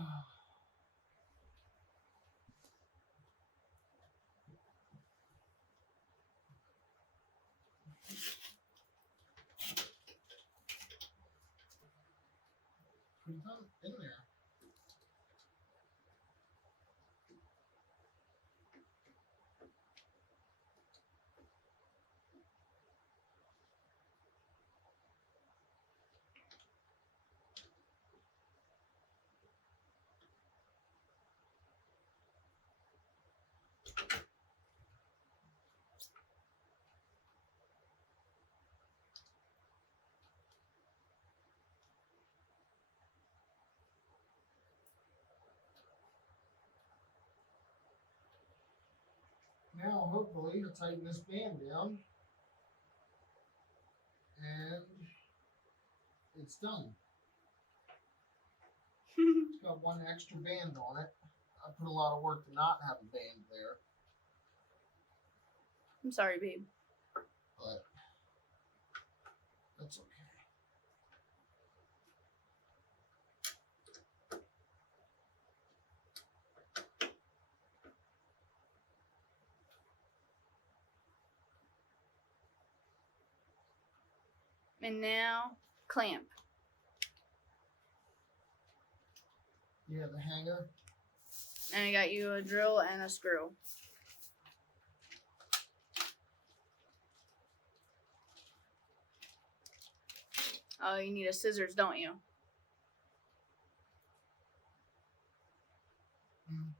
Put it in there. Now, hopefully, you'll tighten this band down. And it's done. It's got one extra band on it. I put a lot of work to not have a band there. I'm sorry, babe. But that's okay. And now, clamp. Yeah, the hanger. And I got you a drill and a screw. Oh, you need a scissors, don't you? Mm.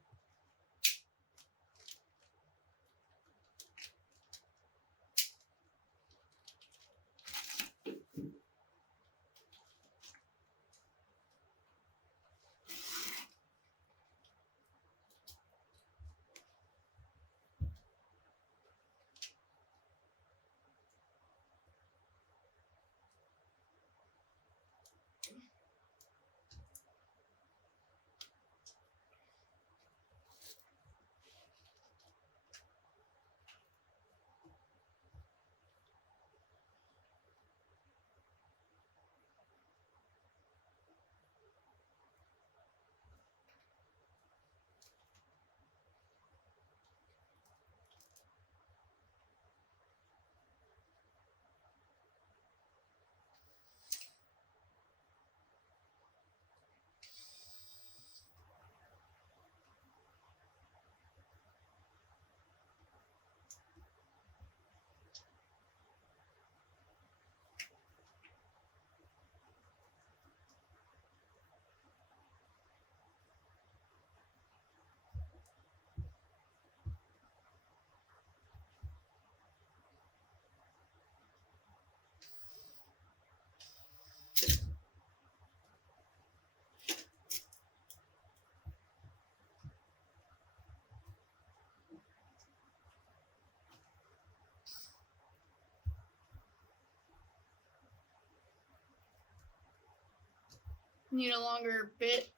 Need a longer bit.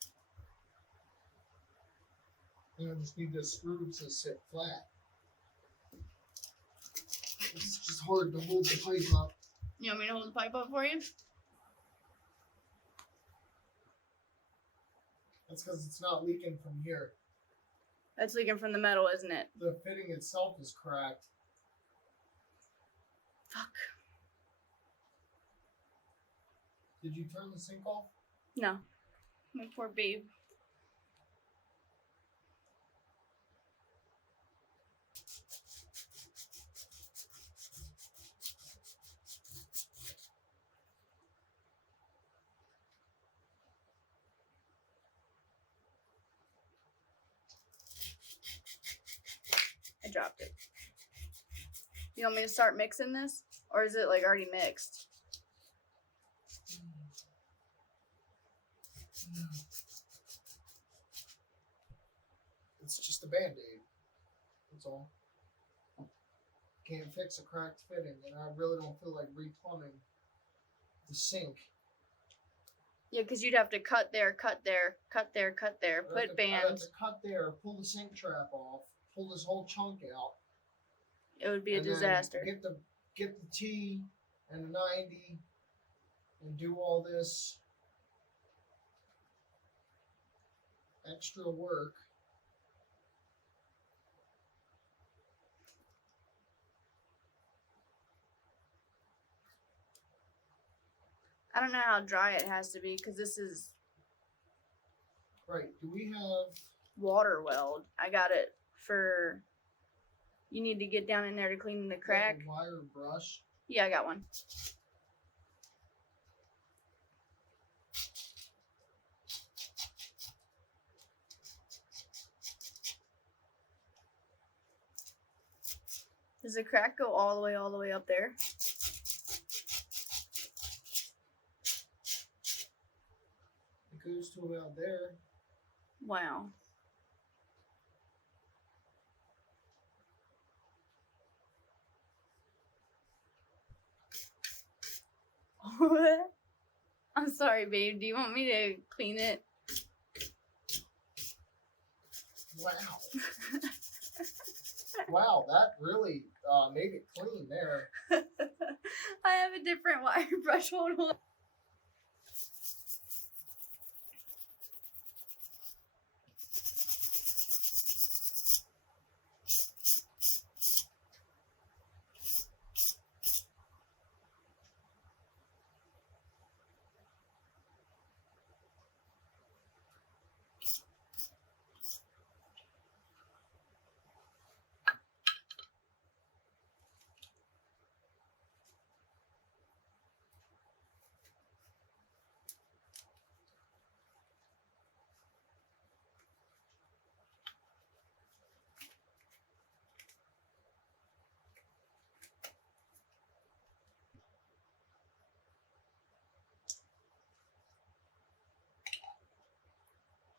And I just need this screw to sit flat. It's just hard to hold the pipe up. You want me to hold the pipe up for you? That's because it's not leaking from here. That's leaking from the metal, isn't it? The fitting itself is cracked. Fuck. Did you turn the sink off? No. My poor babe. I dropped it. You want me to start mixing this? Or is it like already mixed? It's just a band-aid. That's all. Can't fix a cracked fitting, and I really don't feel like replumbing the sink. Yeah, because you'd have to cut there, cut there, cut there, cut there, I have put to- I have bands. to cut there, pull the sink trap off, pull this whole chunk out. It would be a and then disaster. Get the T and the 90 and do all this extra work. I don't know how dry it has to be because this is Right. Do we have water weld. I got it for. You need to get down in there to clean the crack. a wire brush? Yeah, I got one. Does the crack go all the way up there? It goes to about there. Wow. What? I'm sorry, babe. Do you want me to clean it? Wow. Wow, that really made it clean there. I have a different wire brush. Hold on.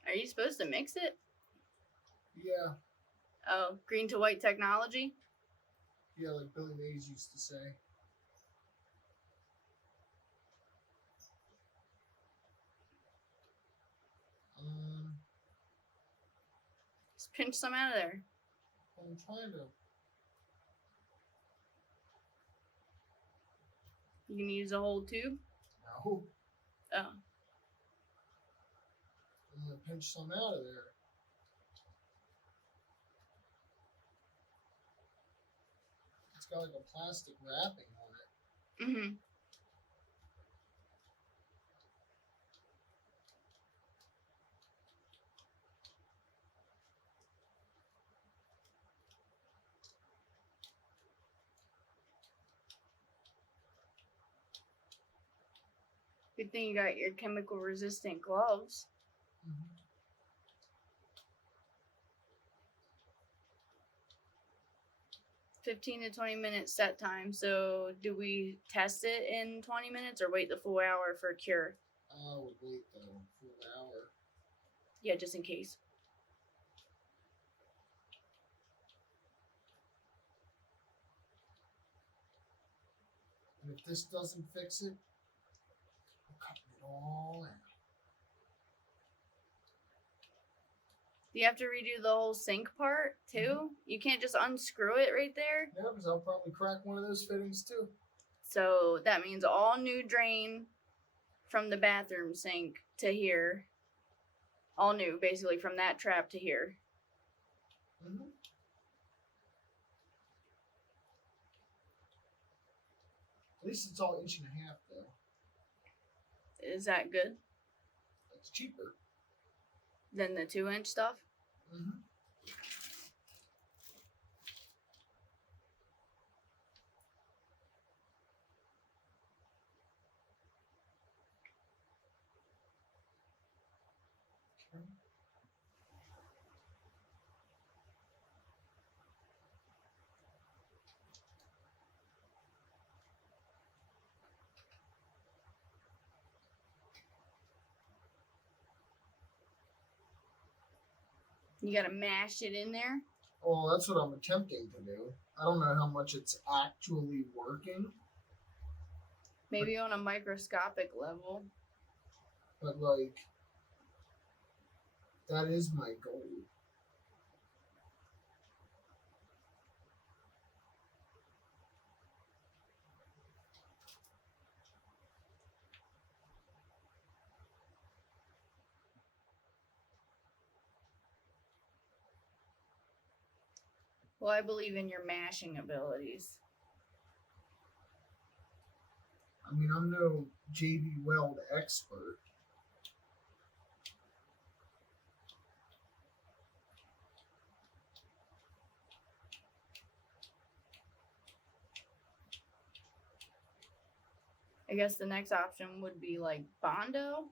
Are you supposed to mix it? Yeah. Oh, green to white technology? Yeah, like Billy Mays used to say. Just pinch some out of there. I'm trying to. You can use a whole tube? No. Oh. I'm gonna pinch some out of there. It's got like a plastic wrapping on it. Mm-hmm. Good thing you got your chemical resistant gloves. Mm-hmm. $15 to 20 minutes set time. So do we test it in 20 minutes or wait the full hour for a cure? I would wait the full hour. Yeah, just in case. And if this doesn't fix it, I'm cutting it all out. Do you have to redo the whole sink part too? You can't just unscrew it right there? Yeah, because I'll probably crack one of those fittings too. So that means all new drain from the bathroom sink to here. All new, basically, from that trap to here. Mm-hmm. At least it's all 1.5 inches though. Is that good? It's cheaper. Than the 2-inch stuff? Mm-hmm. You gotta mash it in there? Well, that's what I'm attempting to do. I don't know how much it's actually working. Maybe on a microscopic level. But like, that is my goal. Well, I believe in your mashing abilities. I mean, I'm no JB Weld expert. I guess the next option would be like Bondo?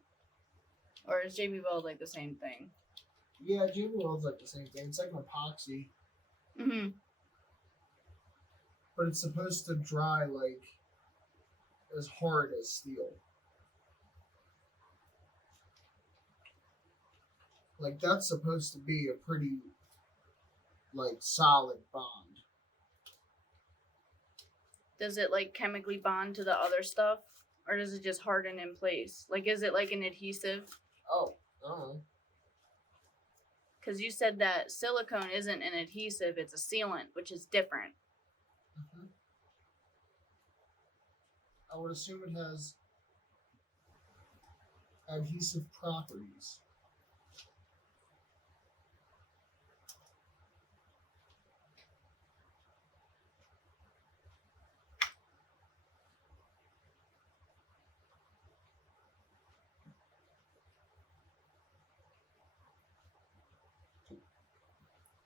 Or is JB Weld like the same thing? Yeah, JB Weld's like the same thing. It's like an epoxy, Mm-hmm. but it's supposed to dry like as hard as steel. Like that's supposed to be a pretty like solid bond. Does it like chemically bond to the other stuff? Or does it just harden in place? Like, is it like an adhesive? Oh, I don't know. Because you said that silicone isn't an adhesive, it's a sealant, which is different. Mhm. I would assume it has adhesive properties.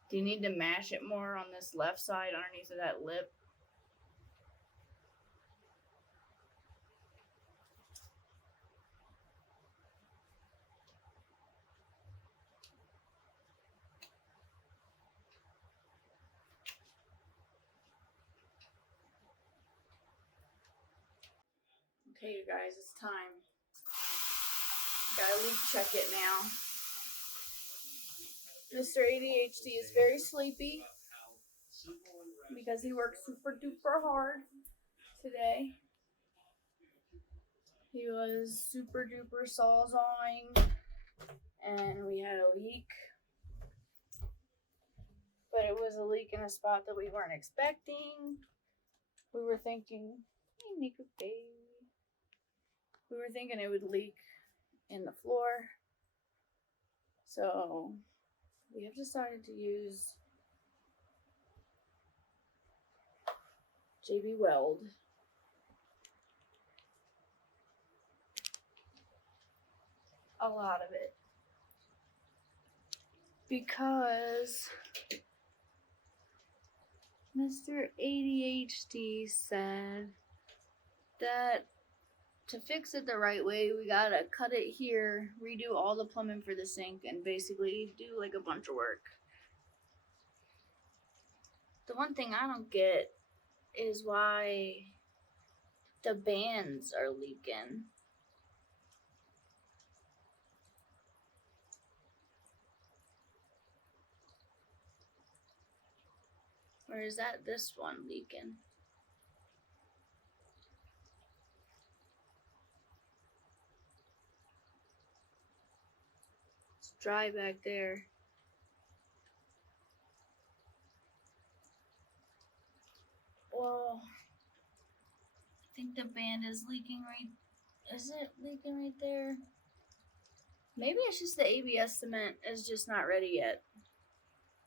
Do you need to mash it more on this left side underneath of that lip? Okay, you guys, it's time. Gotta leak check it now. Mr. ADHD is very sleepy because he worked super duper hard today. He was super duper sawzawing and we had a leak. But it was a leak in a spot that we weren't expecting. We were thinking, hey, Nico baby. We were thinking it would leak in the floor. So we have decided to use JB Weld. A lot of it. Because Mr. ADHD said that to fix it the right way, we gotta cut it here, redo all the plumbing for the sink, and basically do like a bunch of work. The one thing I don't get is why the bands are leaking. Or is that this one leaking? It's dry back there. Well, I think the band is leaking right. Is it leaking right there? Maybe it's just the ABS cement is just not ready yet.